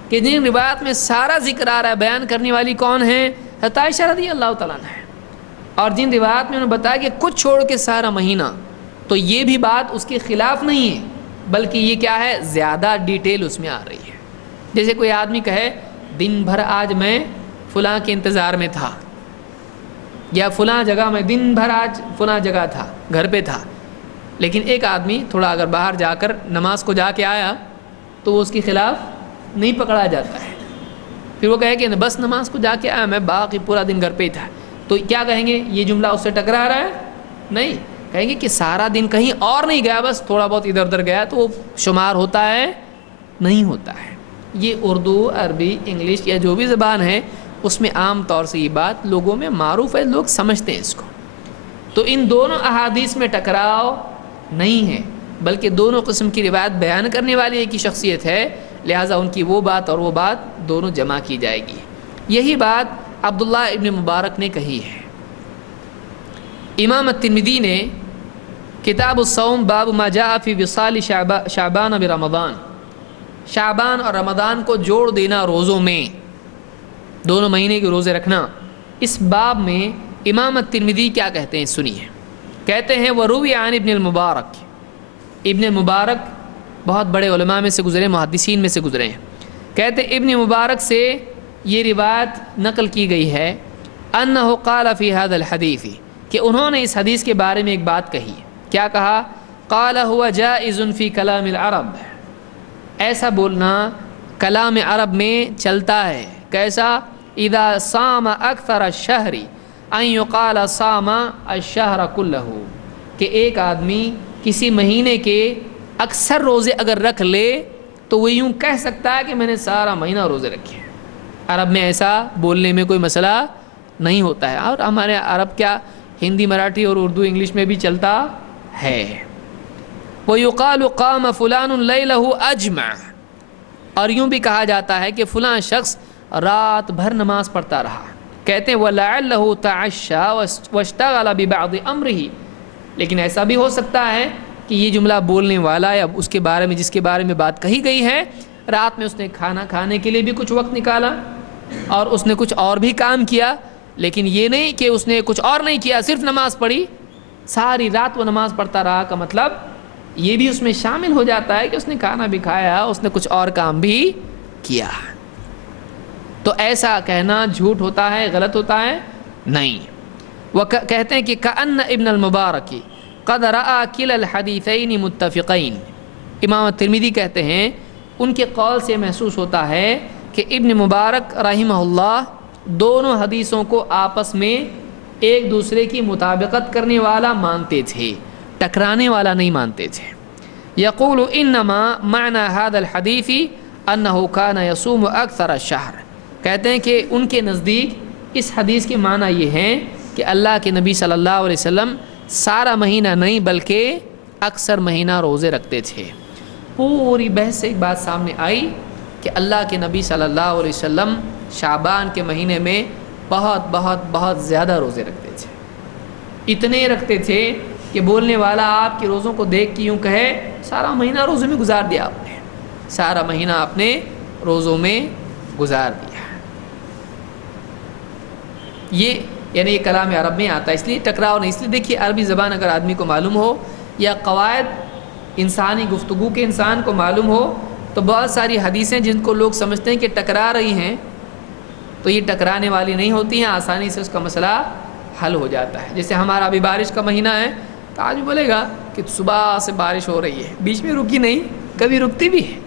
کہ جن روایات میں سارا ذکر آ رہا ہے، بیان کرنے والی کون ہے؟ حضرت عائشہ رضی اللہ تعالیٰ عنہ ہے، اور جن روایات میں انہوں نے بتایا کہ کچھ چھوڑ کے سارا مہینہ، تو یہ بھی بات اس کے خلاف نہیں ہے، بلکہ یہ کیا ہے، زیادہ ڈیٹیل اس میں آ رہی ہے۔ جیسے کوئی آدمی کہے دن بھر آج میں فلاں کے انتظار میں تھا، یا فلاں جگہ میں دن بھر آج فلاں جگہ تھا، گھر پہ تھا، لیکن ایک آدمی تھوڑا اگر باہر جا کر نماز کو جا کے آیا تو وہ اس کے خلاف نہیں پکڑا جاتا ہے۔ پھر وہ کہے کہ بس نماز کو جا کے آیا، میں باقی پورا دن گھر پہ ہی تھا، تو کیا کہیں گے؟ یہ جملہ اس سے ٹکرا رہا ہے؟ نہیں، کہیں گے کہ سارا دن کہیں اور نہیں گیا، بس تھوڑا بہت ادھر ادھر گیا، تو وہ شمار ہوتا ہے؟ نہیں ہوتا ہے۔ یہ اردو، عربی، انگلش یا جو بھی زبان ہے اس میں عام طور سے یہ بات لوگوں میں معروف ہے، لوگ سمجھتے ہیں اس کو۔ تو ان دونوں احادیث میں ٹکراؤ نہیں ہے، بلکہ دونوں قسم کی روایت بیان کرنے والی ایک ہی شخصیت ہے، لہٰذا ان کی وہ بات اور وہ بات دونوں جمع کی جائے گی۔ یہی بات عبداللہ ابن مبارک نے کہی ہے۔ امام الترمذی نے کتاب الصوم باب ما جاء فی وصال شعبان برمضان، شعبان اور رمضان کو جوڑ دینا روزوں میں، دونوں مہینے کے روزے رکھنا، اس باب میں امام الترمذی کیا کہتے ہیں سنیے۔ کہتے ہیں وروی عن ابن المبارک، ابن مبارک بہت بڑے علماء میں سے گزرے، محدثین میں سے گزرے ہیں، کہتے ہیں ابن مبارک سے یہ روایت نقل کی گئی ہے انہ قال فی هذا الحدیث، کہ انہوں نے اس حدیث کے بارے میں ایک بات کہی۔ کیا کہا؟ قال هو جائز فی کلام العرب، ایسا بولنا کلام عرب میں چلتا ہے۔ کیسا؟ اذا صام اکثر الشہر ان یقال صام الشہر کلہ، کہ ایک آدمی کسی مہینے کے اکثر روزے اگر رکھ لے تو وہ یوں کہہ سکتا ہے کہ میں نے سارا مہینہ روزے رکھے۔ عرب میں ایسا بولنے میں کوئی مسئلہ نہیں ہوتا ہے، اور ہمارے عرب کیا ہندی، مراٹھی اور اردو انگلش میں بھی چلتا ہے۔ وَيُقَالُ قَامَ فُلَانٌ لَيْلَهُ أَجْمَعَ، اور یوں بھی کہا جاتا ہے کہ فلاں شخص رات بھر نماز پڑھتا رہا۔ کہتے ہیں وَلَعَلَّهُ تَعَشَّى وَاشْتَغَلَ بِبَعْضِ أَمْرِهِ، لیکن ایسا بھی ہو سکتا ہے کہ یہ جملہ بولنے والا یا اس کے بارے میں جس کے بارے میں بات کہی گئی ہے، رات میں اس نے کھانا کھانے کے لیے بھی کچھ وقت نکالا اور اس نے کچھ اور بھی کام کیا، لیکن یہ نہیں کہ اس نے کچھ اور نہیں کیا، صرف نماز پڑھی، ساری رات وہ نماز پڑھتا رہا، کا مطلب یہ بھی اس میں شامل ہو جاتا ہے کہ اس نے کھانا بھی کھایا، اس نے کچھ اور کام بھی کیا۔ تو ایسا کہنا جھوٹ ہوتا ہے، غلط ہوتا ہے؟ نہیں۔ وہ کہتے ہیں کہ کأن ابن المبارک قد رأى كلا الحدیثین متفقین، امام ترمذی کہتے ہیں ان کے قول سے محسوس ہوتا ہے کہ ابن مبارک رحمہ اللہ دونوں حدیثوں کو آپس میں ایک دوسرے کی مطابقت کرنے والا مانتے تھے، ٹکرانے والا نہیں مانتے تھے۔ یقول انما معنی هذا الحدیث انه كان يصوم اکثر الشہر، کہتے ہیں کہ ان کے نزدیک اس حدیث کے معنی یہ ہیں کہ اللہ کے نبی صلی اللہ علیہ وسلم سارا مہینہ نہیں بلکہ اکثر مہینہ روزے رکھتے تھے۔ پوری بحث سے ایک بات سامنے آئی کہ اللہ کے نبی صلی اللہ علیہ وسلم شعبان کے مہینے میں بہت بہت بہت زیادہ روزے رکھتے تھے، اتنے رکھتے تھے کہ بولنے والا آپ کے روزوں کو دیکھ کے یوں کہے سارا مہینہ روزوں میں گزار دیا آپ نے، سارا مہینہ آپ نے روزوں میں گزار دیا۔ یہ یعنی یہ کلام عرب میں آتا ہے، اس لیے ٹکراؤ نہیں۔ اس لیے دیکھیے عربی زبان اگر آدمی کو معلوم ہو یا قواعد انسانی گفتگو کے انسان کو معلوم ہو تو بہت ساری حدیثیں جن کو لوگ سمجھتے ہیں کہ ٹکرا رہی ہیں تو یہ ٹکرانے والی نہیں ہوتی ہیں، آسانی سے اس کا مسئلہ حل ہو جاتا ہے۔ جیسے ہمارا ابھی بارش کا مہینہ ہے تو آدمی بولے گا کہ صبح سے بارش ہو رہی ہے، بیچ میں رکی نہیں، کبھی رکتی بھی ہے،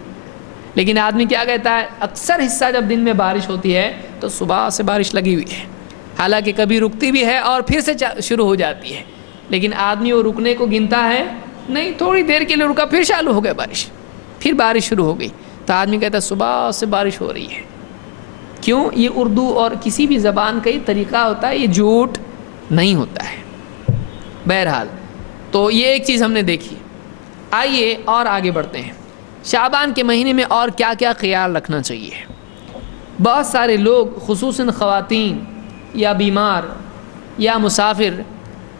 لیکن آدمی کیا کہتا ہے اکثر حصہ جب دن میں بارش ہوتی ہے تو صبح سے بارش لگی ہوئی ہے، حالانکہ کبھی رکتی بھی ہے اور پھر سے شروع ہو جاتی ہے، لیکن آدمی وہ رکنے کو گنتا ہے نہیں، تھوڑی دیر کے لیے رکا پھر چالو ہو گیا بارش، پھر بارش شروع ہو گئی، تو آدمی کہتا ہے صبح سے بارش ہو رہی ہے۔ کیوں؟ یہ اردو اور کسی بھی زبان کا ہی طریقہ ہوتا ہے، یہ جھوٹ نہیں ہوتا ہے۔ بہرحال تو یہ ایک چیز ہم نے دیکھی۔ آئیے اور آگے بڑھتے ہیں، شعبان کے مہینے میں اور کیا کیا خیال رکھنا چاہیے۔ بہت سارے لوگ خصوصاً خواتین یا بیمار یا مسافر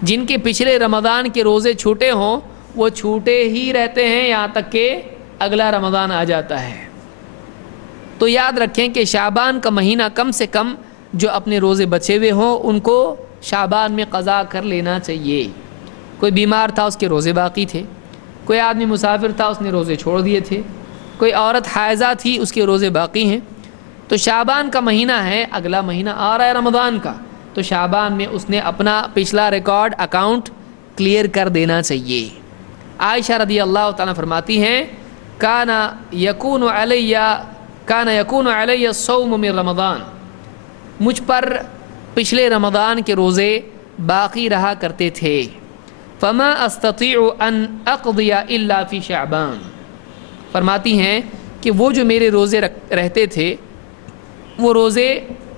جن کے پچھلے رمضان کے روزے چھوٹے ہوں وہ چھوٹے ہی رہتے ہیں یہاں تک کہ اگلا رمضان آ جاتا ہے۔ تو یاد رکھیں کہ شعبان کا مہینہ کم سے کم جو اپنے روزے بچے ہوئے ہوں ان کو شعبان میں قضا کر لینا چاہیے۔ کوئی بیمار تھا اس کے روزے باقی تھے، کوئی آدمی مسافر تھا اس نے روزے چھوڑ دیے تھے، کوئی عورت حائضہ تھی اس کے روزے باقی ہیں، تو شعبان کا مہینہ ہے، اگلا مہینہ آ رہا ہے رمضان کا، تو شعبان میں اس نے اپنا پچھلا ریکارڈ اکاؤنٹ کلیئر کر دینا چاہیے۔ عائشہ رضی اللہ تعالیٰ فرماتی ہیں کان یکون علی الصوم من رمضان، مجھ پر پچھلے رمضان کے روزے باقی رہا کرتے تھے، فما استطیع ان اقضی الا فی شعبان، فرماتی ہیں کہ وہ جو میرے روزے رہتے تھے وہ روزے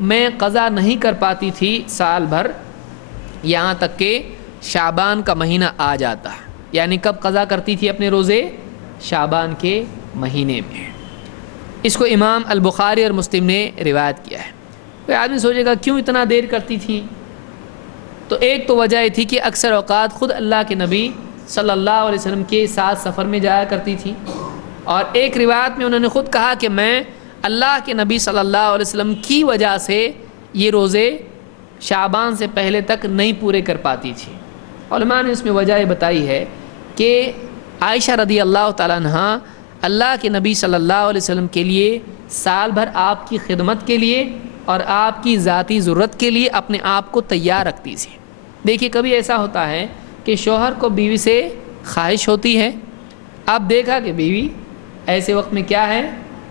میں قضا نہیں کر پاتی تھی سال بھر، یہاں تک کہ شعبان کا مہینہ آ جاتا۔ یعنی کب قضا کرتی تھی اپنے روزے؟ شعبان کے مہینے میں۔ اس کو امام البخاری اور مسلم نے روایت کیا ہے۔ کوئی آدمی سوچے گا کیوں اتنا دیر کرتی تھی؟ تو ایک تو وجہ یہ تھی کہ اکثر اوقات خود اللہ کے نبی صلی اللہ علیہ وسلم کے ساتھ سفر میں جایا کرتی تھی، اور ایک روایت میں انہوں نے خود کہا کہ میں اللہ کے نبی صلی اللہ علیہ وسلم کی وجہ سے یہ روزے شعبان سے پہلے تک نہیں پورے کر پاتی تھی۔ علماء نے اس میں وجہ یہ بتائی ہے کہ عائشہ رضی اللہ تعالیٰ عنہ اللہ کے نبی صلی اللہ علیہ وسلم کے لیے سال بھر آپ کی خدمت کے لیے اور آپ کی ذاتی ضرورت کے لیے اپنے آپ کو تیار رکھتی تھی۔ دیکھیے کبھی ایسا ہوتا ہے کہ شوہر کو بیوی سے خواہش ہوتی ہے، اب دیکھا کہ بیوی ایسے وقت میں کیا ہے،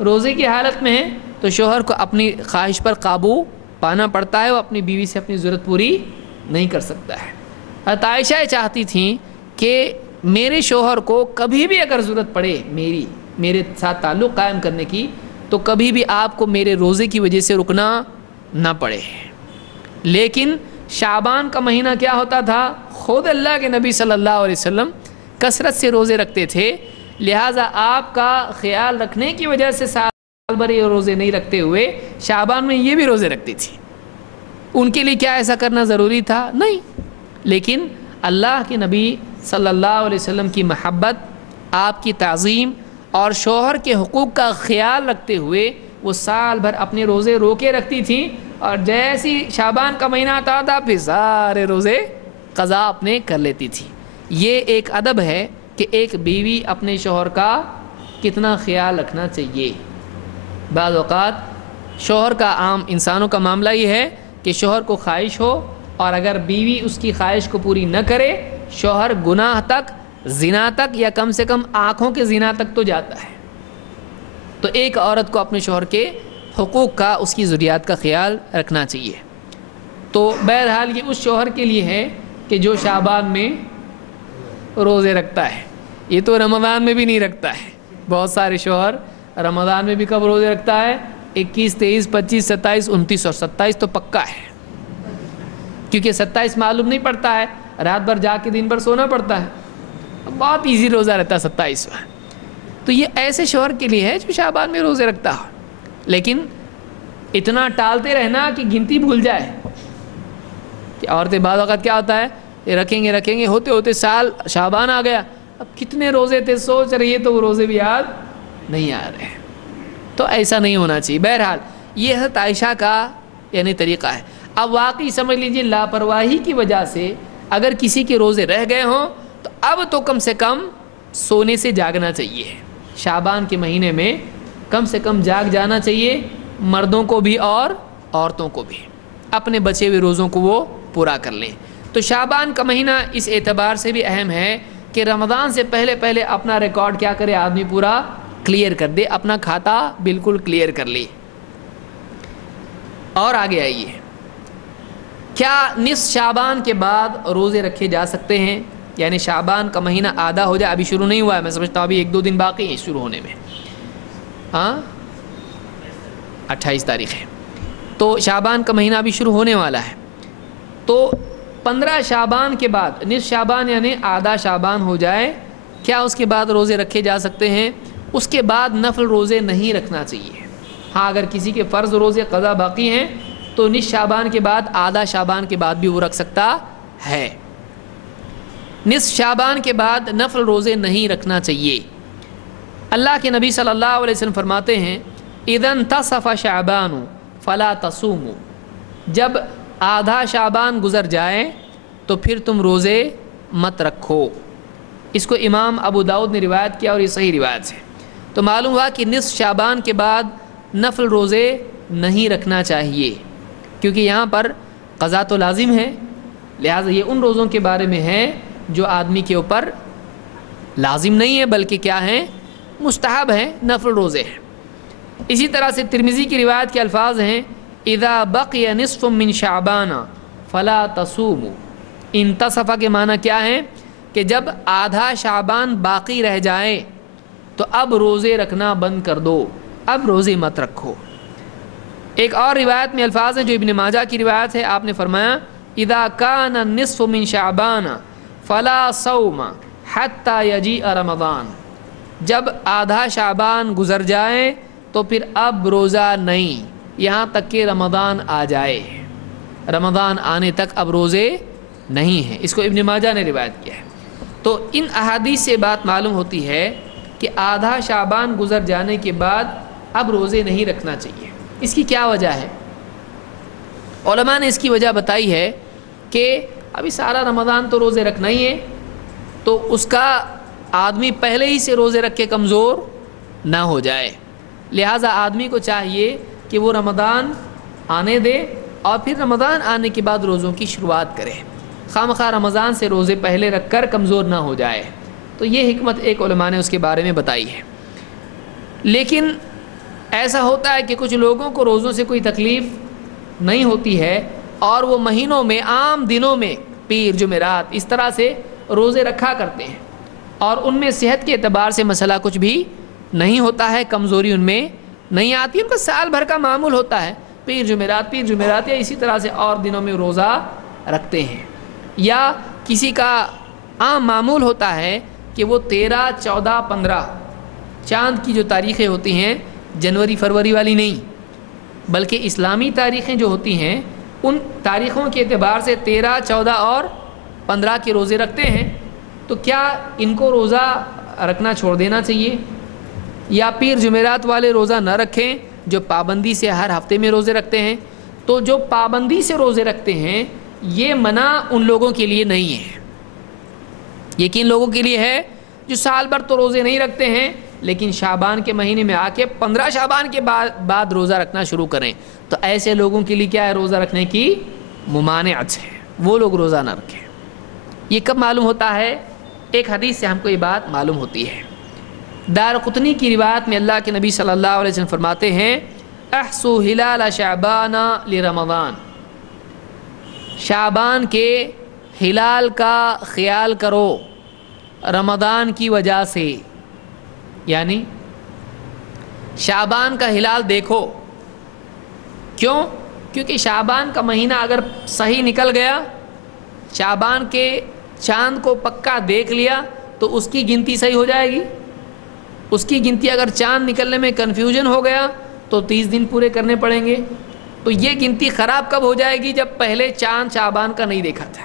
روزے کی حالت میں ہے، تو شوہر کو اپنی خواہش پر قابو پانا پڑتا ہے، وہ اپنی بیوی سے اپنی ضرورت پوری نہیں کر سکتا ہے۔ حضرت عائشہ یہ چاہتی تھیں کہ میرے شوہر کو کبھی بھی اگر ضرورت پڑے میرے ساتھ تعلق قائم کرنے کی تو کبھی بھی آپ کو میرے روزے کی وجہ سے رکنا نہ پڑے۔ لیکن شعبان کا مہینہ کیا ہوتا تھا، خود اللہ کے نبی صلی اللہ علیہ وسلم کثرت سے روزے رکھتے تھے، لہٰذا آپ کا خیال رکھنے کی وجہ سے سال بھر یہ روزے نہیں رکھتے ہوئے شعبان میں یہ بھی روزے رکھتی تھی۔ ان کے لیے کیا ایسا کرنا ضروری تھا؟ نہیں، لیکن اللہ کے نبی صلی اللہ علیہ وسلم کی محبت، آپ کی تعظیم اور شوہر کے حقوق کا خیال رکھتے ہوئے وہ سال بھر اپنے روزے روکے رکھتی تھیں، اور جیسی شعبان کا مہینہ آتا تھا پھر سارے روزے قضا اپنے کر لیتی تھی۔ یہ ایک ادب ہے کہ ایک بیوی اپنے شوہر کا کتنا خیال رکھنا چاہیے۔ بعض اوقات شوہر کا عام انسانوں کا معاملہ یہ ہے کہ شوہر کو خواہش ہو اور اگر بیوی اس کی خواہش کو پوری نہ کرے، شوہر گناہ تک، زنا تک، یا کم سے کم آنکھوں کے زنا تک تو جاتا ہے۔ تو ایک عورت کو اپنے شوہر کے حقوق کا، اس کی ضروریات کا خیال رکھنا چاہیے۔ تو بہرحال یہ اس شوہر کے لیے ہے کہ جو شعبان میں روزے رکھتا ہے، یہ تو رمضان میں بھی نہیں رکھتا ہے۔ بہت سارے شوہر رمضان میں بھی کب روزے رکھتا ہے؟ 21، 23، 25، 27، 29 اور 27 تو پکا ہے، کیونکہ 27 معلوم نہیں پڑتا ہے، رات بھر جا کے دن بھر سونا پڑتا ہے، بہت ایزی روزہ رہتا ہے 27 میں۔ تو یہ ایسے شوہر کے لیے ہے جو شعبان میں روزے رکھتا ہو، لیکن اتنا ٹالتے رہنا کہ گنتی بھول جائے۔ کہ عورتیں بعض اوقات کیا ہوتا ہے رکھیں گے ہوتے ہوتے سال شعبان آ گیا، اب کتنے روزے تھے سوچ رہی ہے تو وہ روزے بھی یاد نہیں آ رہے. تو ایسا نہیں ہونا چاہیے. بہرحال یہ حضرت عائشہ کا یعنی طریقہ ہے. اب واقعی سمجھ لیجیے لاپرواہی کی وجہ سے اگر کسی کے روزے رہ گئے ہوں تو اب تو کم سے کم سونے سے جاگنا چاہیے. شعبان کے مہینے میں کم سے کم جاگ جانا چاہیے، مردوں کو بھی اور عورتوں کو بھی، اپنے بچے ہوئے روزوں کو وہ پورا کر لیں. تو شعبان کا مہینہ اس اعتبار سے بھی اہم ہے کہ رمضان سے پہلے پہلے اپنا ریکارڈ کیا کرے آدمی پورا کلیئر کر دے، اپنا کھاتا بالکل کلیئر کر لے. اور آگے آئیے، کیا نصف شعبان کے بعد روزے رکھے جا سکتے ہیں؟ یعنی شعبان کا مہینہ آدھا ہو جائے، ابھی شروع نہیں ہوا ہے، میں سمجھتا ہوں ابھی 1-2 دن باقی ہیں شروع ہونے میں. 28 تاریخ ہے تو شعبان کا مہینہ ابھی شروع ہونے والا ہے. تو 15 شعبان کے بعد، نصف شعبان یعنی آدھا شعبان ہو جائے، کیا اس کے بعد روزے رکھے جا سکتے ہیں؟ اس کے بعد نفل روزے نہیں رکھنا چاہیے. ہاں اگر کسی کے فرض روزے قضا باقی ہیں تو نصف شعبان کے بعد آدھا شعبان کے بعد بھی وہ رکھ سکتا ہے. نصف شعبان کے بعد نفل روزے نہیں رکھنا چاہیے. اللہ کے نبی صلی اللہ علیہ وسلم فرماتے ہیں اذا انتصف شعبان فلا تصوموا، جب آدھا شعبان گزر جائے تو پھر تم روزے مت رکھو. اس کو امام ابو داؤد نے روایت کیا اور یہ صحیح روایت ہے. تو معلوم ہوا کہ نصف شعبان کے بعد نفل روزے نہیں رکھنا چاہیے، کیونکہ یہاں پر قضا تو لازم ہے، لہٰذا یہ ان روزوں کے بارے میں ہے جو آدمی کے اوپر لازم نہیں ہے بلکہ کیا ہیں، مستحب ہیں، نفل روزے ہیں. اسی طرح سے ترمذی کی روایت کے الفاظ ہیں اذا بقی نصف من شعبان فلا تصوموا. انتصف کے معنی کیا ہیں کہ جب آدھا شعبان باقی رہ جائے تو اب روزے رکھنا بند کر دو، اب روزے مت رکھو. ایک اور روایت میں الفاظ ہیں جو ابن ماجہ کی روایت ہے، آپ نے فرمایا اذا کان النصف من شعبان فلا صوم حتی یجیء رمضان، جب آدھا شعبان گزر جائے تو پھر اب روزہ نہیں یہاں تک کہ رمضان آ جائے، رمضان آنے تک اب روزے نہیں ہیں. اس کو ابن ماجہ نے روایت کیا ہے. تو ان احادیث سے بات معلوم ہوتی ہے کہ آدھا شعبان گزر جانے کے بعد اب روزے نہیں رکھنا چاہیے. اس کی کیا وجہ ہے؟ علماء نے اس کی وجہ بتائی ہے کہ ابھی سارا رمضان تو روزے رکھنا ہی ہے، تو اس کا آدمی پہلے ہی سے روزے رکھ کے کمزور نہ ہو جائے، لہٰذا آدمی کو چاہیے کہ وہ رمضان آنے دے اور پھر رمضان آنے کے بعد روزوں کی شروعات کرے، خواہ رمضان سے روزے پہلے رکھ کر کمزور نہ ہو جائے. تو یہ حکمت ایک علماء نے اس کے بارے میں بتائی ہے. لیکن ایسا ہوتا ہے کہ کچھ لوگوں کو روزوں سے کوئی تکلیف نہیں ہوتی ہے اور وہ مہینوں میں عام دنوں میں پیر جمعرات اس طرح سے روزے رکھا کرتے ہیں اور ان میں صحت کے اعتبار سے مسئلہ کچھ بھی نہیں ہوتا ہے، کمزوری ان میں نہیں آتی، ان کا سال بھر کا معمول ہوتا ہے، پیر جمعرات یا اسی طرح سے اور دنوں میں روزہ رکھتے ہیں. یا کسی کا عام معمول ہوتا ہے کہ وہ 13, 14, 15 چاند کی جو تاریخیں ہوتی ہیں جنوری فروری والی نہیں بلکہ اسلامی تاریخیں جو ہوتی ہیں ان تاریخوں کے اعتبار سے 13, 14 اور 15 کے روزے رکھتے ہیں. تو کیا ان کو روزہ رکھنا چھوڑ دینا چاہیے؟ یا پیر جمعرات والے روزہ نہ رکھیں جو پابندی سے ہر ہفتے میں روزے رکھتے ہیں؟ تو جو پابندی سے روزے رکھتے ہیں یہ منع ان لوگوں کے لیے نہیں ہے، یہ کن لوگوں کے لیے ہے جو سال بھر تو روزے نہیں رکھتے ہیں لیکن شعبان کے مہینے میں آ کے 15 شعبان کے بعد روزہ رکھنا شروع کریں. تو ایسے لوگوں کے لیے کیا ہے، روزہ رکھنے کی ممانعت ہے، وہ لوگ روزہ نہ رکھیں. یہ کب معلوم ہوتا ہے؟ ایک حدیث سے ہم کو یہ بات معلوم ہوتی ہے. دارقطنی کی روایت میں اللہ کے نبی صلی اللہ علیہ وسلم فرماتے ہیں احسو ہلال شعبان لرمضان، شعبان کے ہلال کا خیال کرو رمضان کی وجہ سے، یعنی شعبان کا ہلال دیکھو. کیوں؟ کیونکہ شعبان کا مہینہ اگر صحیح نکل گیا، شعبان کے چاند کو پکا دیکھ لیا تو اس کی گنتی صحیح ہو جائے گی. اس کی گنتی اگر چاند نکلنے میں کنفیوژن ہو گیا تو 30 دن پورے کرنے پڑیں گے. تو یہ گنتی خراب کب ہو جائے گی؟ جب پہلے چاند شعبان کا نہیں دیکھا تھا.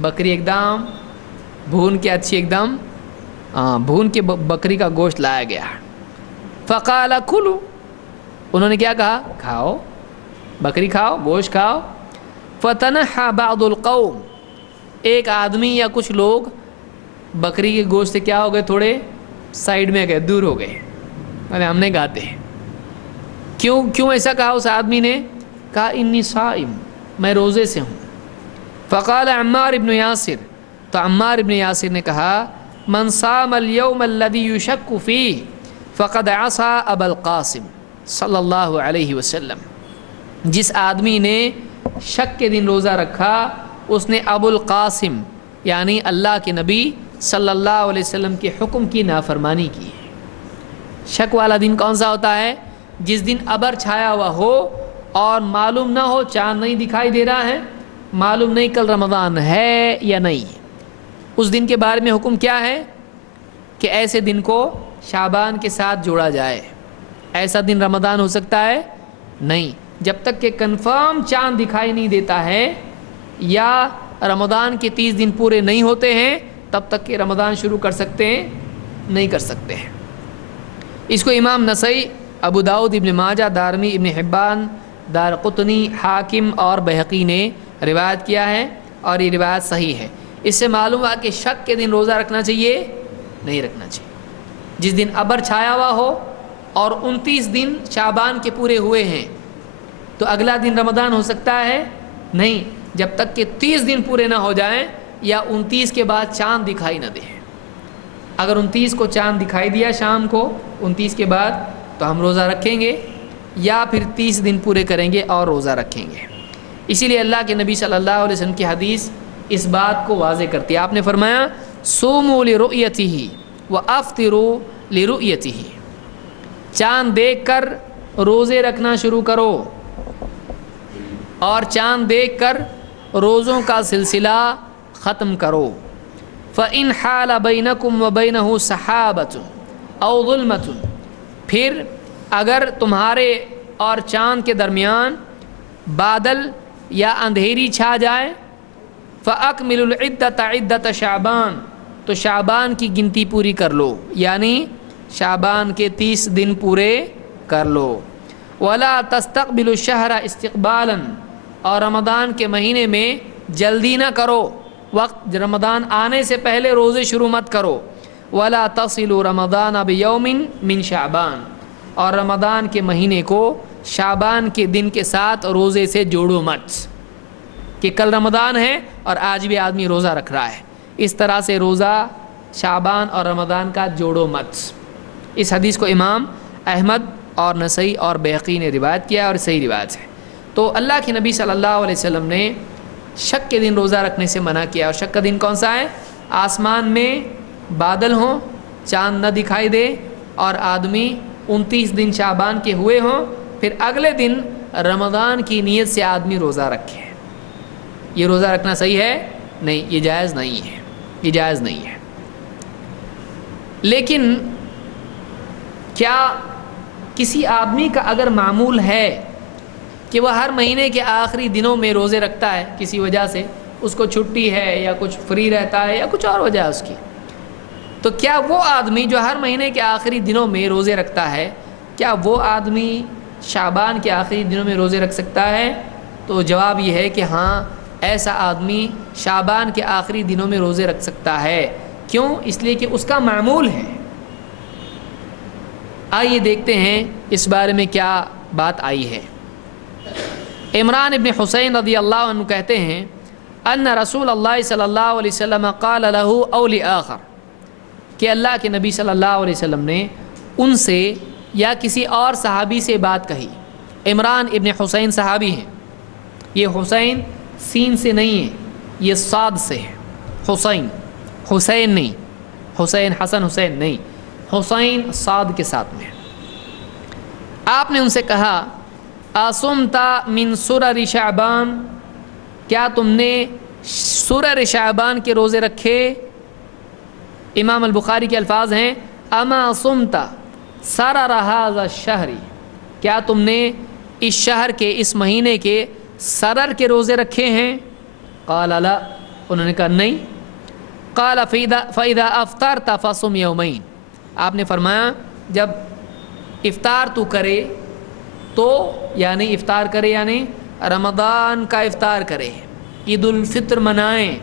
بکری ایک دم بھون کے اچھی ایک دم بھون کے بکری کا گوشت لایا گیا. فقال کلو، انہوں نے کیا کہا؟ کھاؤ، بکری کھاؤ، گوشت کھاؤ. فتنحى بعض القوم، ایک آدمی یا کچھ لوگ بکری کے گوشت سے کیا ہو گئے؟ تھوڑے سائیڈ میں گئے، دور ہو گئے. ارے ہم نہیں کھاتے. کیوں ایسا کہا اس آدمی نے؟ کہا انی صائم، میں روزے سے ہوں. فقال عمار ابن یاسر، تو عمار ابن یاسر نے کہا من صام اليوم الذي يشك فيه فقد عصى ابا القاسم صلی اللہ علیہ وسلم. جس آدمی نے شک کے دن روزہ رکھا اس نے ابو القاسم یعنی اللہ کے نبی صلی اللہ علیہ وسلم کے حکم کی نافرمانی کی ہے. شک والا دن کون سا ہوتا ہے؟ جس دن ابر چھایا ہوا ہو اور معلوم نہ ہو، چاند نہیں دکھائی دے رہا ہے، معلوم نہیں کل رمضان ہے یا نہیں. اس دن کے بارے میں حکم کیا ہے کہ ایسے دن کو شعبان کے ساتھ جوڑا جائے. ایسا دن رمضان ہو سکتا ہے؟ نہیں، جب تک کہ کنفرم چاند دکھائی نہیں دیتا ہے یا رمضان کے 30 دن پورے نہیں ہوتے ہیں تب تک کہ رمضان شروع کر سکتے ہیں؟ نہیں کر سکتے ہیں. اس کو امام نسائی، ابو داؤد، ابن ماجہ، دارمی، ابن حبان، دارقطنی، حاکم اور بہقی نے روایت کیا ہے اور یہ روایت صحیح ہے. اس سے معلوم ہوا کہ شک کے دن روزہ رکھنا چاہیے؟ نہیں رکھنا چاہیے. جس دن ابر چھایا ہوا ہو اور 29 دن شعبان کے پورے ہوئے ہیں تو اگلا دن رمضان ہو سکتا ہے؟ نہیں، جب تک کہ 30 دن پورے نہ ہو جائیں یا 29 کے بعد چاند دکھائی نہ دے. اگر 29 کو چاند دکھائی دیا شام کو 29 کے بعد تو ہم روزہ رکھیں گے یا پھر 30 دن پورے کریں گے اور روزہ رکھیں گے. اسی لیے اللہ کے نبی صلی اللہ علیہ وسلم کی حدیث اس بات کو واضح کرتی ہے. آپ نے فرمایا صوموا لرؤیتہ وافطروا لرؤیتہ، چاند دیکھ کر روزے رکھنا شروع کرو اور چاند دیکھ کر روزوں کا سلسلہ ختم کرو. فَإِنْ حَالَ بَيْنَكُمْ وَبَيْنَهُ سَحَابَةٌ أَوْ ظُلْمَةٌ، پھر اگر تمہارے اور چاند کے درمیان بادل یا اندھیری چھا جائے فَأَكْمِلُوا الْعِدَّةَ عِدَّةَ شعبان، تو شعبان کی گنتی پوری کر لو، یعنی شعبان کے 30 دن پورے کر لو. وَلَا تَسْتَقْبِلُوا الشَّهْرَ اسْتِقْبَالًا، اور رمضان کے مہینے میں جلدی نہ کرو، وقت رمضان آنے سے پہلے روزے شروع مت کرو. وَلَا تَصِلُوا رَمَضَانَ بِيَوْمٍ مِّن شَعْبَانَ، اور رمضان کے مہینے کو شعبان کے دن کے ساتھ روزے سے جوڑو مت کہ کل رمضان ہے اور آج بھی آدمی روزہ رکھ رہا ہے. اس طرح سے روزہ شعبان اور رمضان کا جوڑو مت. اس حدیث کو امام احمد اور نسائی اور بہقی نے روایت کیا اور صحیح روایت ہے. تو اللہ کے نبی صلی اللہ علیہ وسلم نے شک کے دن روزہ رکھنے سے منع کیا. اور شک کا دن کون سا ہے؟ آسمان میں بادل ہوں، چاند نہ دکھائی دے اور آدمی 29 دن شعبان کے ہوئے ہوں، پھر اگلے دن رمضان کی نیت سے آدمی روزہ رکھے. یہ روزہ رکھنا صحیح ہے؟ نہیں، یہ جائز نہیں ہے، یہ جائز نہیں ہے. لیکن کیا کسی آدمی کا اگر معمول ہے کہ وہ ہر مہینے کے آخری دنوں میں روزے رکھتا ہے، کسی وجہ سے اس کو چھٹی ہے یا کچھ فری رہتا ہے یا کچھ اور وجہ ہے اس کی، تو کیا وہ آدمی جو ہر مہینے کے آخری دنوں میں روزے رکھتا ہے، کیا وہ آدمی شعبان کے آخری دنوں میں روزے رکھ سکتا ہے؟ تو جواب یہ ہے کہ ہاں، ایسا آدمی شعبان کے آخری دنوں میں روزے رکھ سکتا ہے. کیوں؟ اس لیے کہ اس کا معمول ہے. آئیے دیکھتے ہیں اس بارے میں کیا بات آئی ہے. عمران ابن حسین رضی اللہ عنہ کہتے ہیں ان رسول اللہ صلی اللہ علیہ وسلم قال له او لآخر، کہ اللہ کے نبی صلی اللہ علیہ وسلم نے ان سے یا کسی اور صحابی سے بات کہی. عمران ابن حسین صحابی ہیں. یہ حسین سین سے نہیں ہے، یہ صاد سے ہے. حسین، حسین نہیں، حسین حسن حسین نہیں، حسین صاد کے ساتھ میں. آپ نے ان سے کہا اصمتا من سرر شعبان، کیا تم نے سرر شعبان کے روزے رکھے؟ امام البخاری کے الفاظ ہیں اما صمتا سرر هذا الشہر، کیا تم نے اس شہر کے اس مہینے کے سرر کے روزے رکھے ہیں؟ قال لا، انہوں نے کہا نہیں۔ قال فإذا افطرت فصم یومین، آپ نے فرمایا جب افطار تو کرے تو، یعنی افطار کرے یعنی رمضان کا افطار کرے، عید الفطر منائیں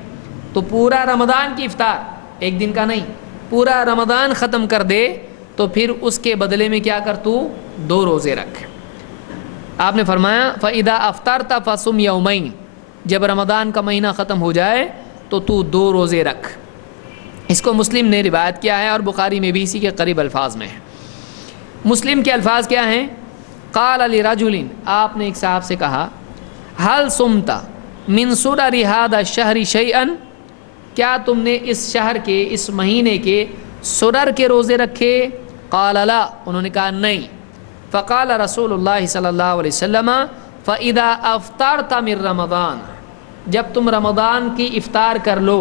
تو پورا رمضان کی افطار، ایک دن کا نہیں، پورا رمضان ختم کر دے تو پھر اس کے بدلے میں کیا کر تو 2 روزے رکھ۔ آپ نے فرمایا فَإِذَا أَفْطَرْتَ فَصُمْ يَوْمَيْنِ، جب رمضان کا مہینہ ختم ہو جائے تو 2 روزے رکھ۔ اس کو مسلم نے روایت کیا ہے اور بخاری میں بھی اسی کے قریب الفاظ میں ہے۔ مسلم کے الفاظ کیا ہیں؟ قال لرجل، آپ نے ایک صاحب سے کہا هل صمت من سرر هذا الشهر شيئا، کیا تم نے اس شہر کے اس مہینے کے سرر کے روزے رکھے؟ قال لا، انہوں نے کہا نہیں۔ فقال رسول اللہ صلی اللہ علیہ وسلم فاذا افطرت من رمضان، جب تم رمضان کی افطار کر لو،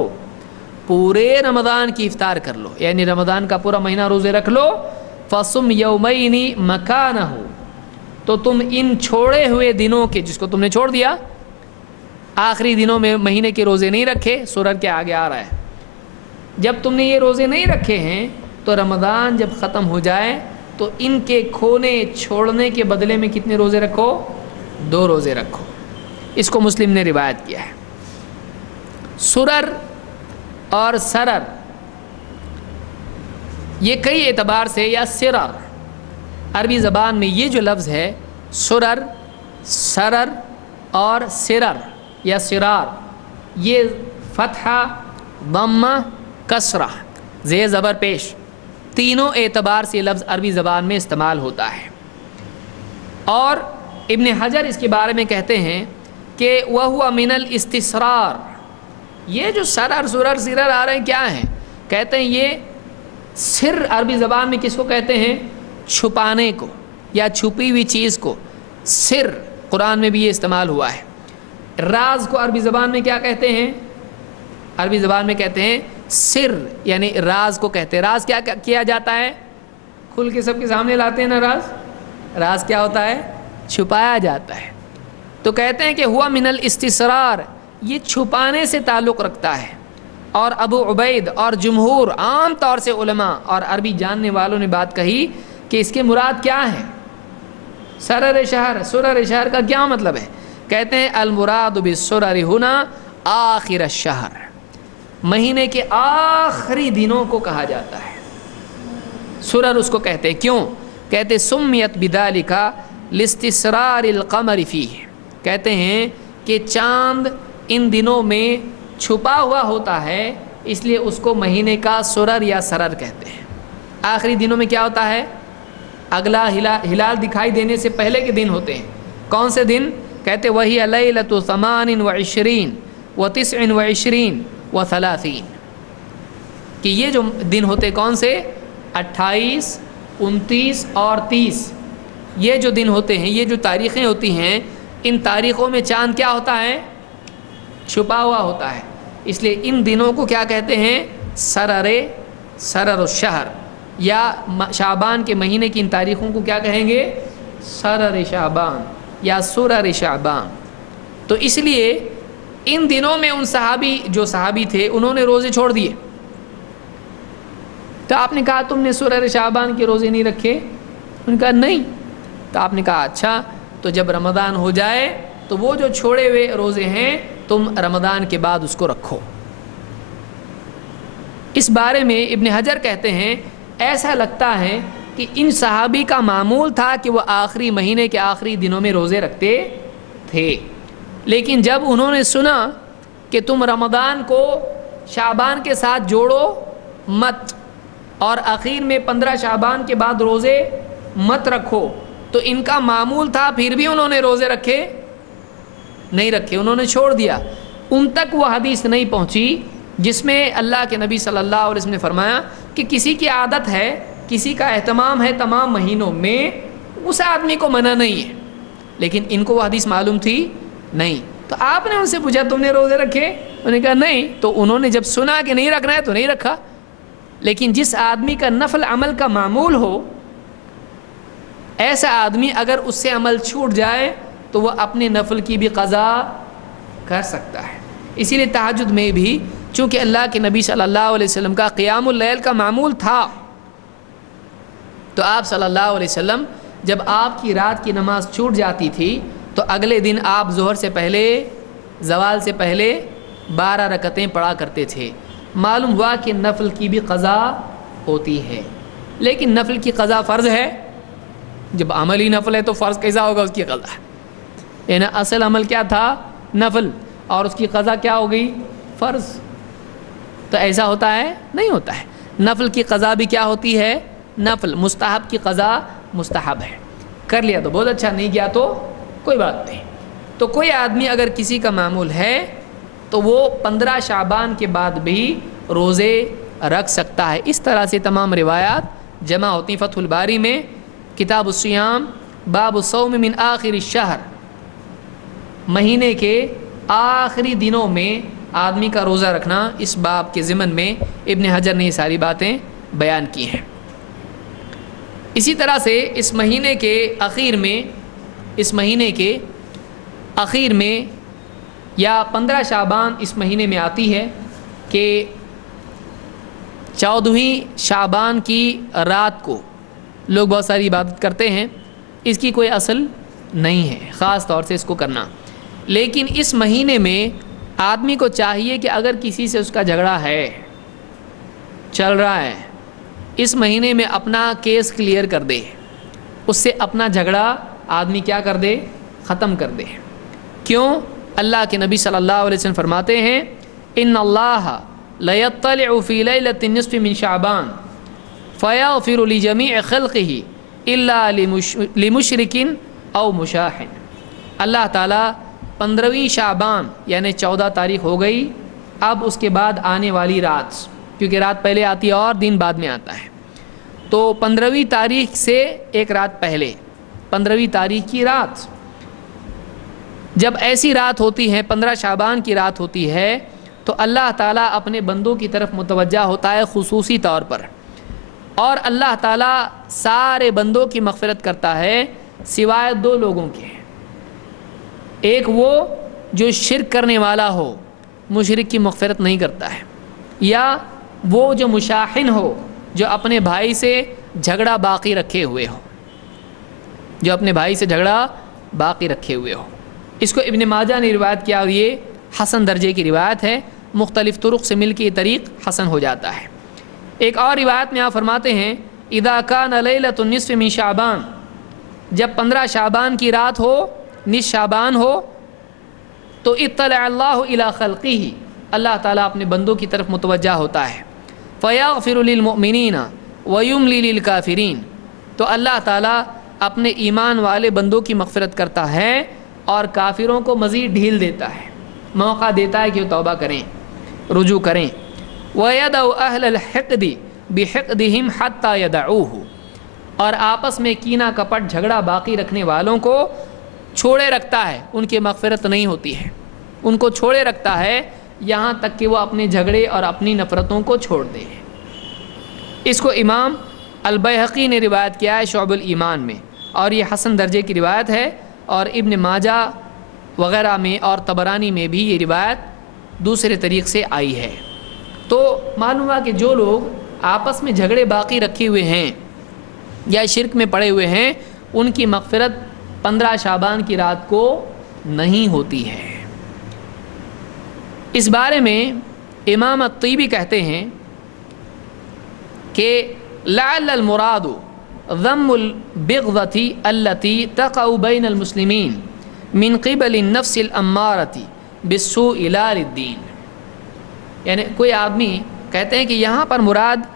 پورے رمضان کی افطار کر لو، یعنی رمضان کا پورا مہینہ روزے رکھ لو، فصم یومین مکانہ، تو تم ان چھوڑے ہوئے دنوں کے، جس کو تم نے چھوڑ دیا، آخری دنوں میں مہینے کے روزے نہیں رکھے، سورر کے آگے آ رہا ہے، جب تم نے یہ روزے نہیں رکھے ہیں تو رمضان جب ختم ہو جائے تو ان کے کھونے چھوڑنے کے بدلے میں کتنے روزے رکھو؟ 2 روزے رکھو۔ اس کو مسلم نے روایت کیا ہے۔ سرر اور سرر یہ کئی اعتبار سے، یا سرر، عربی زبان میں یہ جو لفظ ہے سرر، سرر اور سرر یا سرار، یہ فتحہ، ضمہ، کسرہ، زیر زبر پیش، تینوں اعتبار سے لفظ عربی زبان میں استعمال ہوتا ہے۔ اور ابن حجر اس کے بارے میں کہتے ہیں کہ وَهُوَ مِنَ الْإِسْتِسْرَارِ، یہ جو سرر سرر سرر آ رہے ہیں کیا ہیں؟ کہتے ہیں یہ سر عربی زبان میں کس کو کہتے ہیں؟ چھپانے کو یا چھپی ہوئی چیز کو، سر قرآن میں بھی یہ استعمال ہوا ہے۔ راز کو عربی زبان میں کیا کہتے ہیں؟ عربی زبان میں کہتے ہیں سر، یعنی راز کو کہتے ہیں۔ راز کیا کیا جاتا ہے؟ کھل کے سب کے سامنے لاتے ہیں نا راز، راز کیا ہوتا ہے؟ چھپایا جاتا ہے۔ تو کہتے ہیں کہ ہوا من الاستسرار، یہ چھپانے سے تعلق رکھتا ہے۔ اور ابو عبید اور جمہور عام طور سے علماء اور عربی جاننے والوں نے بات کہی کہ اس کے مراد کیا ہے؟ سرر شہر، سرر شہر کا کیا مطلب ہے؟ کہتے ہیں المراد بالسرر ہنا آخر الشہر، مہینے کے آخری دنوں کو کہا جاتا ہے، سرر اس کو کہتے ہیں۔ کیوں؟ کہتے سمیت بذالک لاستسرار القمر فیہ، کہتے ہیں کہ چاند ان دنوں میں چھپا ہوا ہوتا ہے، اس لیے اس کو مہینے کا سرر یا سرر کہتے ہیں۔ آخری دنوں میں کیا ہوتا ہے؟ اگلا ہلال دکھائی دینے سے پہلے کے دن ہوتے ہیں۔ کون سے دن؟ کہتے وہی لیلۃ 28 و29 و 30، کہ یہ جو دن ہوتے کون سے؟ 28، 29 اور 30، یہ جو دن ہوتے ہیں، یہ جو تاریخیں ہوتی ہیں، ان تاریخوں میں چاند کیا ہوتا ہے؟ چھپا ہوا ہوتا ہے، اس لیے ان دنوں کو کیا کہتے ہیں؟ سرر الشہر، یا شعبان کے مہینے کی ان تاریخوں کو کیا کہیں گے؟ سرر شعبان یا سرر شعبان۔ تو اس لیے ان دنوں میں ان صحابی تھے انہوں نے روزے چھوڑ دیے، تو آپ نے کہا تم نے سرر شعبان کے روزے نہیں رکھے؟ انہوں نے کہا نہیں۔ تو آپ نے کہا اچھا، تو جب رمضان ہو جائے تو وہ جو چھوڑے ہوئے روزے ہیں تم رمضان کے بعد اس کو رکھو۔ اس بارے میں ابن حجر کہتے ہیں ایسا لگتا ہے کہ ان صحابی کا معمول تھا کہ وہ آخری مہینے کے آخری دنوں میں روزے رکھتے تھے، لیکن جب انہوں نے سنا کہ تم رمضان کو شعبان کے ساتھ جوڑو مت، اور آخر میں 15 شعبان کے بعد روزے مت رکھو، تو ان کا معمول تھا، پھر بھی انہوں نے روزے رکھے نہیں رکھے، انہوں نے چھوڑ دیا۔ ان تک وہ حدیث نہیں پہنچی جس میں اللہ کے نبی صلی اللہ علیہ وسلم نے فرمایا کہ کسی کی عادت ہے، کسی کا اہتمام ہے تمام مہینوں میں، اس آدمی کو منع نہیں ہے، لیکن ان کو وہ حدیث معلوم تھی نہیں۔ تو آپ نے ان سے پوچھا تم نے روزے رکھے؟ انہوں نے کہا نہیں۔ تو انہوں نے جب سنا کہ نہیں رکھنا ہے تو نہیں رکھا۔ لیکن جس آدمی کا نفل عمل کا معمول ہو ایسا آدمی اگر اس سے عمل چھوٹ جائے تو وہ اپنے نفل کی بھی قضا کر سکتا ہے۔ اسی لیے تہجد میں بھی چونکہ اللہ کے نبی صلی اللہ علیہ وسلم کا قیام اللیل کا معمول تھا، تو آپ صلی اللہ علیہ وسلم جب آپ کی رات کی نماز چھوٹ جاتی تھی تو اگلے دن آپ ظہر سے پہلے، زوال سے پہلے 12 رکعتیں پڑھا کرتے تھے۔ معلوم ہوا کہ نفل کی بھی قضا ہوتی ہے، لیکن نفل کی قضا فرض ہے۔ جب عمل ہی نفل ہے تو فرض کیسا ہوگا اس کی قضا؟ یعنی اصل عمل کیا تھا؟ نفل، اور اس کی قضا کیا ہو گئی؟ فرض۔ تو ایسا ہوتا ہے؟ نہیں ہوتا ہے۔ نفل کی قضا بھی کیا ہوتی ہے؟ نفل۔ مستحب کی قضا مستحب ہے، کر لیا تو بہت اچھا، نہیں کیا تو کوئی بات نہیں۔ تو کوئی آدمی اگر کسی کا معمول ہے تو وہ 15 شعبان کے بعد بھی روزے رکھ سکتا ہے۔ اس طرح سے تمام روایات جمع ہوتی ہیں۔ فتح الباری میں کتاب الصیام باب الصوم من آخر الشہر، مہینے کے آخری دنوں میں آدمی کا روزہ رکھنا، اس باب کے ضمن میں ابن حجر نے یہ ساری باتیں بیان کی ہیں۔ اسی طرح سے اس مہینے کے اخیر میں یا 15 شعبان اس مہینے میں آتی ہے کہ 14ویں شعبان کی رات کو لوگ بہت ساری عبادت کرتے ہیں، اس کی کوئی اصل نہیں ہے خاص طور سے اس کو کرنا، لیکن اس مہینے میں آدمی کو چاہیے کہ اگر کسی سے اس کا جھگڑا ہے، چل رہا ہے، اس مہینے میں اپنا کیس کلیئر کر دے، اس سے اپنا جھگڑا آدمی کیا کر دے؟ ختم کر دے۔ کیوں؟ اللہ کے نبی صلی اللہ علیہ وسلم فرماتے ہیں ان اللہ لیطلع فی لیلۃ النصف من شعبان فیغفر لجمیع خلقہ الا لمشرک او مشاح۔ اللہ تعالیٰ 15ویں شعبان یعنی 14 تاریخ ہو گئی، اب اس کے بعد آنے والی رات، کیونکہ رات پہلے آتی ہے اور دن بعد میں آتا ہے، تو 15ویں تاریخ سے ایک رات پہلے 15ویں تاریخ کی رات، جب ایسی رات ہوتی ہے 15 شعبان کی رات ہوتی ہے تو اللہ تعالیٰ اپنے بندوں کی طرف متوجہ ہوتا ہے خصوصی طور پر، اور اللہ تعالیٰ سارے بندوں کی مغفرت کرتا ہے سوائے 2 لوگوں کے۔ ایک وہ جو شرک کرنے والا ہو، مشرک کی مغفرت نہیں کرتا ہے، یا وہ جو مشاحن ہو، جو اپنے بھائی سے جھگڑا باقی رکھے ہوئے ہو، جو اپنے بھائی سے جھگڑا باقی رکھے ہوئے ہو۔ اس کو ابن ماجہ نے روایت کیا اور یہ حسن درجے کی روایت ہے، مختلف طرق سے مل کے یہ طریق حسن ہو جاتا ہے۔ ایک اور روایت میں آپ فرماتے ہیں اذا کان لیلۃ النصف من شعبان، جب 15 شعبان کی رات ہو، نصف شعبان ہو، تو اطلع اللہ الی خلقہ، اللہ تعالیٰ اپنے بندوں کی طرف متوجہ ہوتا ہے، فیغفر للمؤمنین ویملی للکافرین، تو اللہ تعالیٰ اپنے ایمان والے بندوں کی مغفرت کرتا ہے اور کافروں کو مزید ڈھیل دیتا ہے، موقع دیتا ہے کہ وہ توبہ کریں، رجوع کریں۔ وَيَدَعُ أَهْلَ الْحِقْدِ بِحِقْدِهِمْ حَتَّى يَدَعُوهُ، اور آپس میں کینہ کپٹ جھگڑا باقی رکھنے والوں کو چھوڑے رکھتا ہے، ان کی مغفرت نہیں ہوتی ہے، ان کو چھوڑے رکھتا ہے یہاں تک کہ وہ اپنے جھگڑے اور اپنی نفرتوں کو چھوڑ دے۔ اس کو امام البیہقی نے روایت کیا ہے شعب الایمان میں، اور یہ حسن درجے کی روایت ہے، اور ابن ماجہ وغیرہ میں اور طبرانی میں بھی یہ روایت دوسرے طریق سے آئی ہے۔ تو معلوم ہوا کہ جو لوگ آپس میں جھگڑے باقی رکھے ہوئے ہیں یا شرک میں پڑے ہوئے ہیں، ان کی مغفرت 15 شعبان کی رات کو نہیں ہوتی ہے۔ اس بارے میں امام الطیبی کہتے ہیں کہ لعل المراد ذم البغضة التي تقع بين المسلمين من قبل النفس الامارة بالسوء لا للدين، یعنی کوئی آدمی کہتے ہیں کہ یہاں پر مراد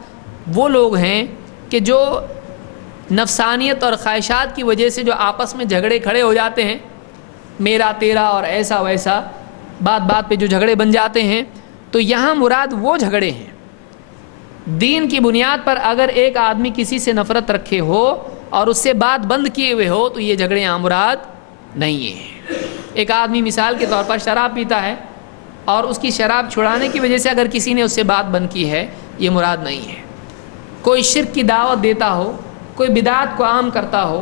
وہ لوگ ہیں کہ جو نفسانیت اور خواہشات کی وجہ سے جو آپس میں جھگڑے کھڑے ہو جاتے ہیں، میرا تیرا اور ایسا ویسا، بات بات پہ جو جھگڑے بن جاتے ہیں، تو یہاں مراد وہ جھگڑے ہیں دین کی بنیاد پر اگر ایک آدمی کسی سے نفرت رکھے ہو اور اس سے بات بند کیے ہوئے ہو تو یہ جھگڑے عام مراد نہیں ہیں۔ ایک آدمی مثال کے طور پر شراب پیتا ہے اور اس کی شراب چھڑانے کی وجہ سے اگر کسی نے اس سے بات بند کی ہے، یہ مراد نہیں ہے۔ کوئی شرک کی دعوت دیتا ہو، کوئی بدعت کو عام کرتا ہو،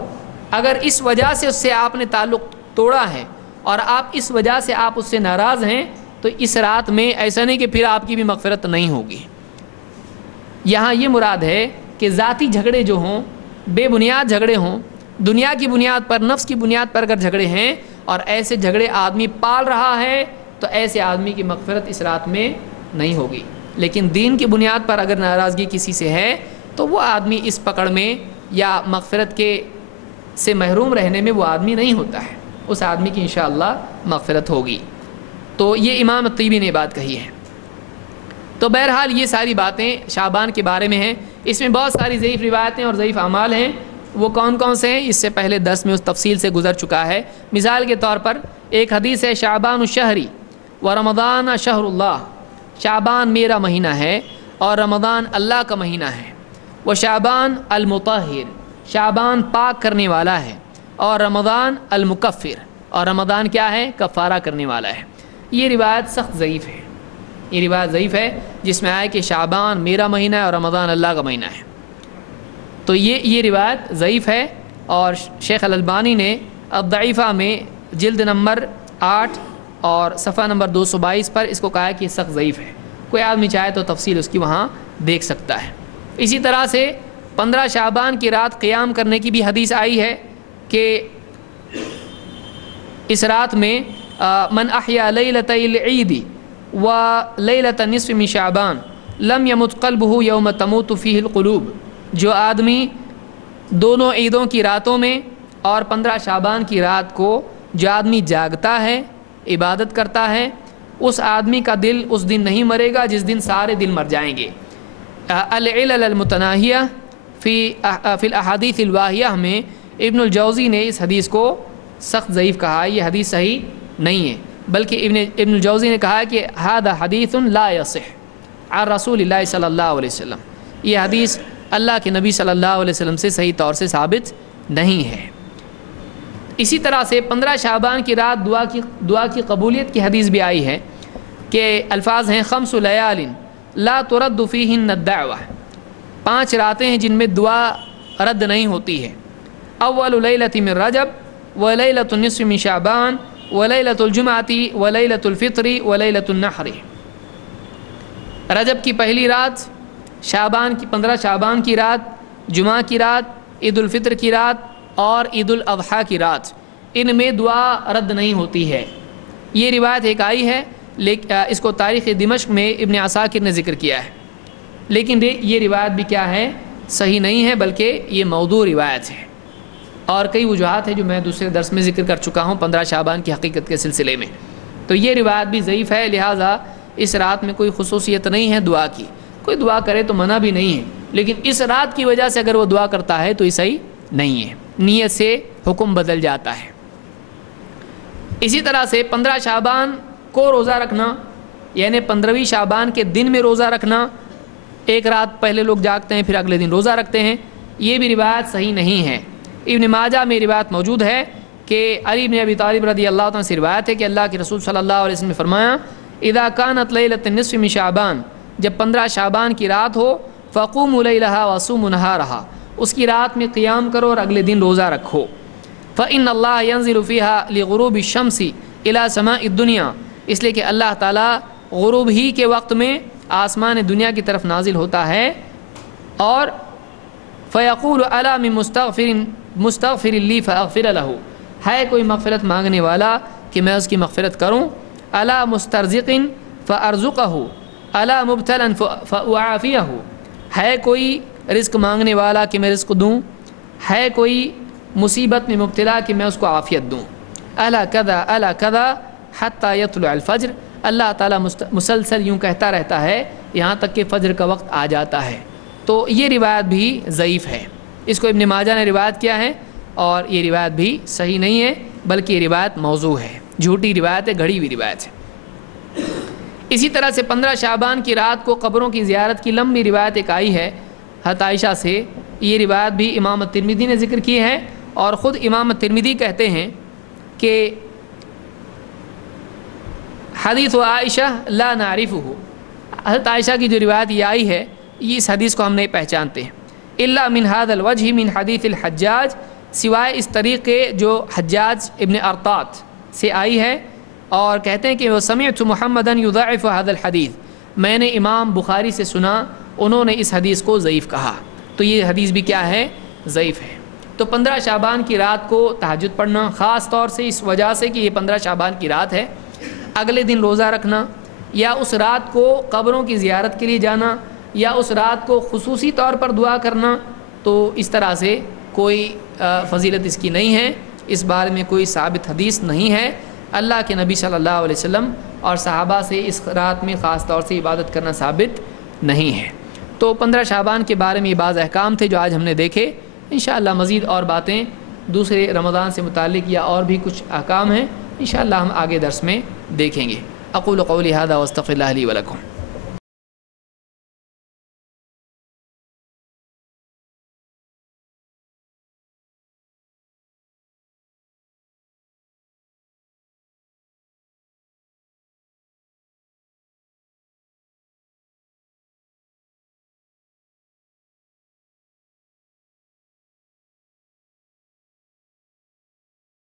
اگر اس وجہ سے اس سے آپ نے تعلق توڑا ہے اور آپ اس وجہ سے آپ اس سے ناراض ہیں تو اس رات میں ایسا نہیں کہ پھر آپ کی بھی مغفرت نہیں ہوگی۔ یہاں یہ مراد ہے کہ ذاتی جھگڑے جو ہوں، بے بنیاد جھگڑے ہوں، دنیا کی بنیاد پر، نفس کی بنیاد پر اگر جھگڑے ہیں اور ایسے جھگڑے آدمی پال رہا ہے تو ایسے آدمی کی مغفرت اس رات میں نہیں ہوگی۔ لیکن دین کی بنیاد پر اگر ناراضگی کسی سے ہے تو وہ آدمی اس پکڑ میں یا مغفرت کے سے محروم رہنے میں وہ آدمی نہیں ہوتا ہے، اس آدمی کی انشاءاللہ مغفرت ہوگی۔ تو یہ امام الطیبی نے بات کہی ہے۔ تو بہرحال یہ ساری باتیں شعبان کے بارے میں ہیں۔ اس میں بہت ساری ضعیف روایتیں اور ضعیف اعمال ہیں، وہ کون کون سے ہیں اس سے پہلے درس میں اس تفصیل سے گزر چکا ہے۔ مثال کے طور پر ایک حدیث ہے شعبان الشہری و رمضان شہر اللہ، شعبان میرا مہینہ ہے اور رمضان اللہ کا مہینہ ہے۔ وہ شعبان المطہر، شعبان پاک کرنے والا ہے، اور رمضان المکفر، اور رمضان کیا ہے؟ کفارہ کرنے والا ہے۔ یہ روایت سخت ضعیف ہے، یہ روایت ضعیف ہے جس میں آئے کہ شعبان میرا مہینہ ہے اور رمضان اللہ کا مہینہ ہے، تو یہ روایت ضعیف ہے۔ اور شیخ الالبانی نے الضعیفہ میں جلد نمبر 8 اور صفحہ نمبر 222 پر اس کو کہا ہے کہ یہ سخت ضعیف ہے، کوئی آدمی چاہے تو تفصیل اس کی وہاں دیکھ سکتا ہے۔ اسی طرح سے 15 شعبان کی رات قیام کرنے کی بھی حدیث آئی ہے کہ اس رات میں من احیا لیلۃ العید و لیلۃ النصف من شعبان لم یمت قلبہ یوم تموت فیہ القلوب، جو آدمی دونوں عیدوں کی راتوں میں اور 15 شعبان کی رات کو جو آدمی جاگتا ہے، عبادت کرتا ہے، اس آدمی کا دل اس دن نہیں مرے گا جس دن سارے دل مر جائیں گے۔ العلل المتناہیہ فی الاحادیث الواہیہ میں ابن الجوزی نے اس حدیث کو سخت ضعیف کہا ہے، یہ حدیث صحیح نہیں ہے، بلکہ ابن الجوزی نے کہا کہ ھذا حدیث لا یصح عن رسول اللہ صلی اللہ علیہ وسلم، یہ حدیث اللہ کے نبی صلی اللہ علیہ وسلم سے صحیح طور سے ثابت نہیں ہے۔ اسی طرح سے 15 شعبان کی رات دعا کی قبولیت کی حدیث بھی آئی ہے کہ الفاظ ہیں خمس لیال لا ترد فیہن الدعوہ، 5 راتیں ہیں جن میں دعا رد نہیں ہوتی ہے۔ اول لیلۃ من رجب و لیلۃ النصف من شعبان و لیلۃ الجمعۃ و لیلۃ الفطر و لیلۃ النحر، رجب کی پہلی رات، شعبان کی 15 شعبان کی رات، جمعہ کی رات، عید الفطر کی رات اور عید الاضحیٰ کی رات، ان میں دعا رد نہیں ہوتی ہے۔ یہ روایت ایک آئی ہے، اس کو تاریخ دمشق میں ابن عساکر نے ذکر کیا ہے، لیکن یہ روایت بھی کیا ہے؟ صحیح نہیں ہے، بلکہ یہ موضوع روایت ہے، اور کئی وجوہات ہیں جو میں دوسرے درس میں ذکر کر چکا ہوں 15 شعبان کی حقیقت کے سلسلے میں، تو یہ روایت بھی ضعیف ہے۔ لہٰذا اس رات میں کوئی خصوصیت نہیں ہے دعا کی، کوئی دعا کرے تو منع بھی نہیں ہے، لیکن اس رات کی وجہ سے اگر وہ دعا کرتا ہے تو یہ صحیح نہیں ہے، نیت سے حکم بدل جاتا ہے۔ اسی طرح سے 15 شعبان کو روزہ رکھنا، یعنی 15ویں شعبان کے دن میں روزہ رکھنا، ایک رات پہلے لوگ جاگتے ہیں پھر اگلے دن روزہ رکھتے ہیں، یہ بھی روایت صحیح نہیں ہے۔ ابن ماجہ میں روایت موجود ہے کہ علی بن ابی طالب رضی اللہ عنہ سے روایت ہے کہ اللہ کے رسول صلی اللہ علیہ وسلم نے فرمایا اذا کانت لیلۃ النصف من شعبان، جب 15 شعبان کی رات ہو، فقوموا لیلھا وصوموا نہارھا، اس کی رات میں قیام کرو اور اگلے دن روزہ رکھو۔ فإن اللہ ينزل فيها لغروب الشمس إلى سماء الدنيا، اس لیے کہ اللہ تعالیٰ غروب ہی کے وقت میں آسمان دنیا کی طرف نازل ہوتا ہے، اور فیقول الا من مستغفر لی فاغفر له، ہے کوئی مغفرت مانگنے والا کہ میں اس کی مغفرت کروں، الا مسترزق فارزقه، الا مبتلا فاعافیہ، ہے کوئی رزق مانگنے والا کہ میں رزق دوں، ہے کوئی مصیبت میں مبتلا کہ میں اس کو عافیت دوں، الا کذا الا کذا حتی یطلع الفجر، اللہ تعالیٰ مسلسل یوں کہتا رہتا ہے یہاں تک کہ فجر کا وقت آ جاتا ہے۔ تو یہ روایت بھی ضعیف ہے، اس کو ابن ماجہ نے روایت کیا ہے، اور یہ روایت بھی صحیح نہیں ہے، بلکہ یہ روایت موضوع ہے، جھوٹی روایت ہے، گھڑی ہوئی روایت ہے۔ اسی طرح سے 15 شعبان کی رات کو قبروں کی زیارت کی لمبی روایت ایک آئی ہے حضرت عائشہ سے، یہ روایت بھی امام ترمذی نے ذکر کی ہے، اور خود امام ترمذی کہتے ہیں کہ حدیث عائشہ لا نعرفہ، حضرت عائشہ کی جو روایت یہ آئی ہے، یہ اس حدیث کو ہم نہیں پہچانتے ہیں، الا من هذا الوجہ من حدیث الحجاج سوائے اس طریقے جو حجاج ابن ارطات سے آئی ہے، اور کہتے ہیں کہ وہ سمعت محمدا یضاعف هذا الحدیث، میں نے امام بخاری سے سنا انہوں نے اس حدیث کو ضعیف کہا، تو یہ حدیث بھی کیا ہے؟ ضعیف ہے۔ تو 15 شعبان کی رات کو تہجد پڑھنا، خاص طور سے اس وجہ سے کہ یہ 15 شعبان کی رات ہے، اگلے دن روزہ رکھنا، یا اس رات کو قبروں کی زیارت کے لیے جانا، یا اس رات کو خصوصی طور پر دعا کرنا، تو اس طرح سے کوئی فضیلت اس کی نہیں ہے، اس بارے میں کوئی ثابت حدیث نہیں ہے۔ اللہ کے نبی صلی اللہ علیہ وسلم اور صحابہ سے اس رات میں خاص طور سے عبادت کرنا ثابت نہیں ہے۔ تو 15 شعبان کے بارے میں یہ بعض احکام تھے جو آج ہم نے دیکھے۔ انشاءاللہ مزید اور باتیں دوسرے رمضان سے متعلق یا اور بھی کچھ احکام ہیں انشاءاللہ ہم آگے درس میں دیکھیں گے۔ اقول قولی ھذا واستغفر اللہ لی ولکم۔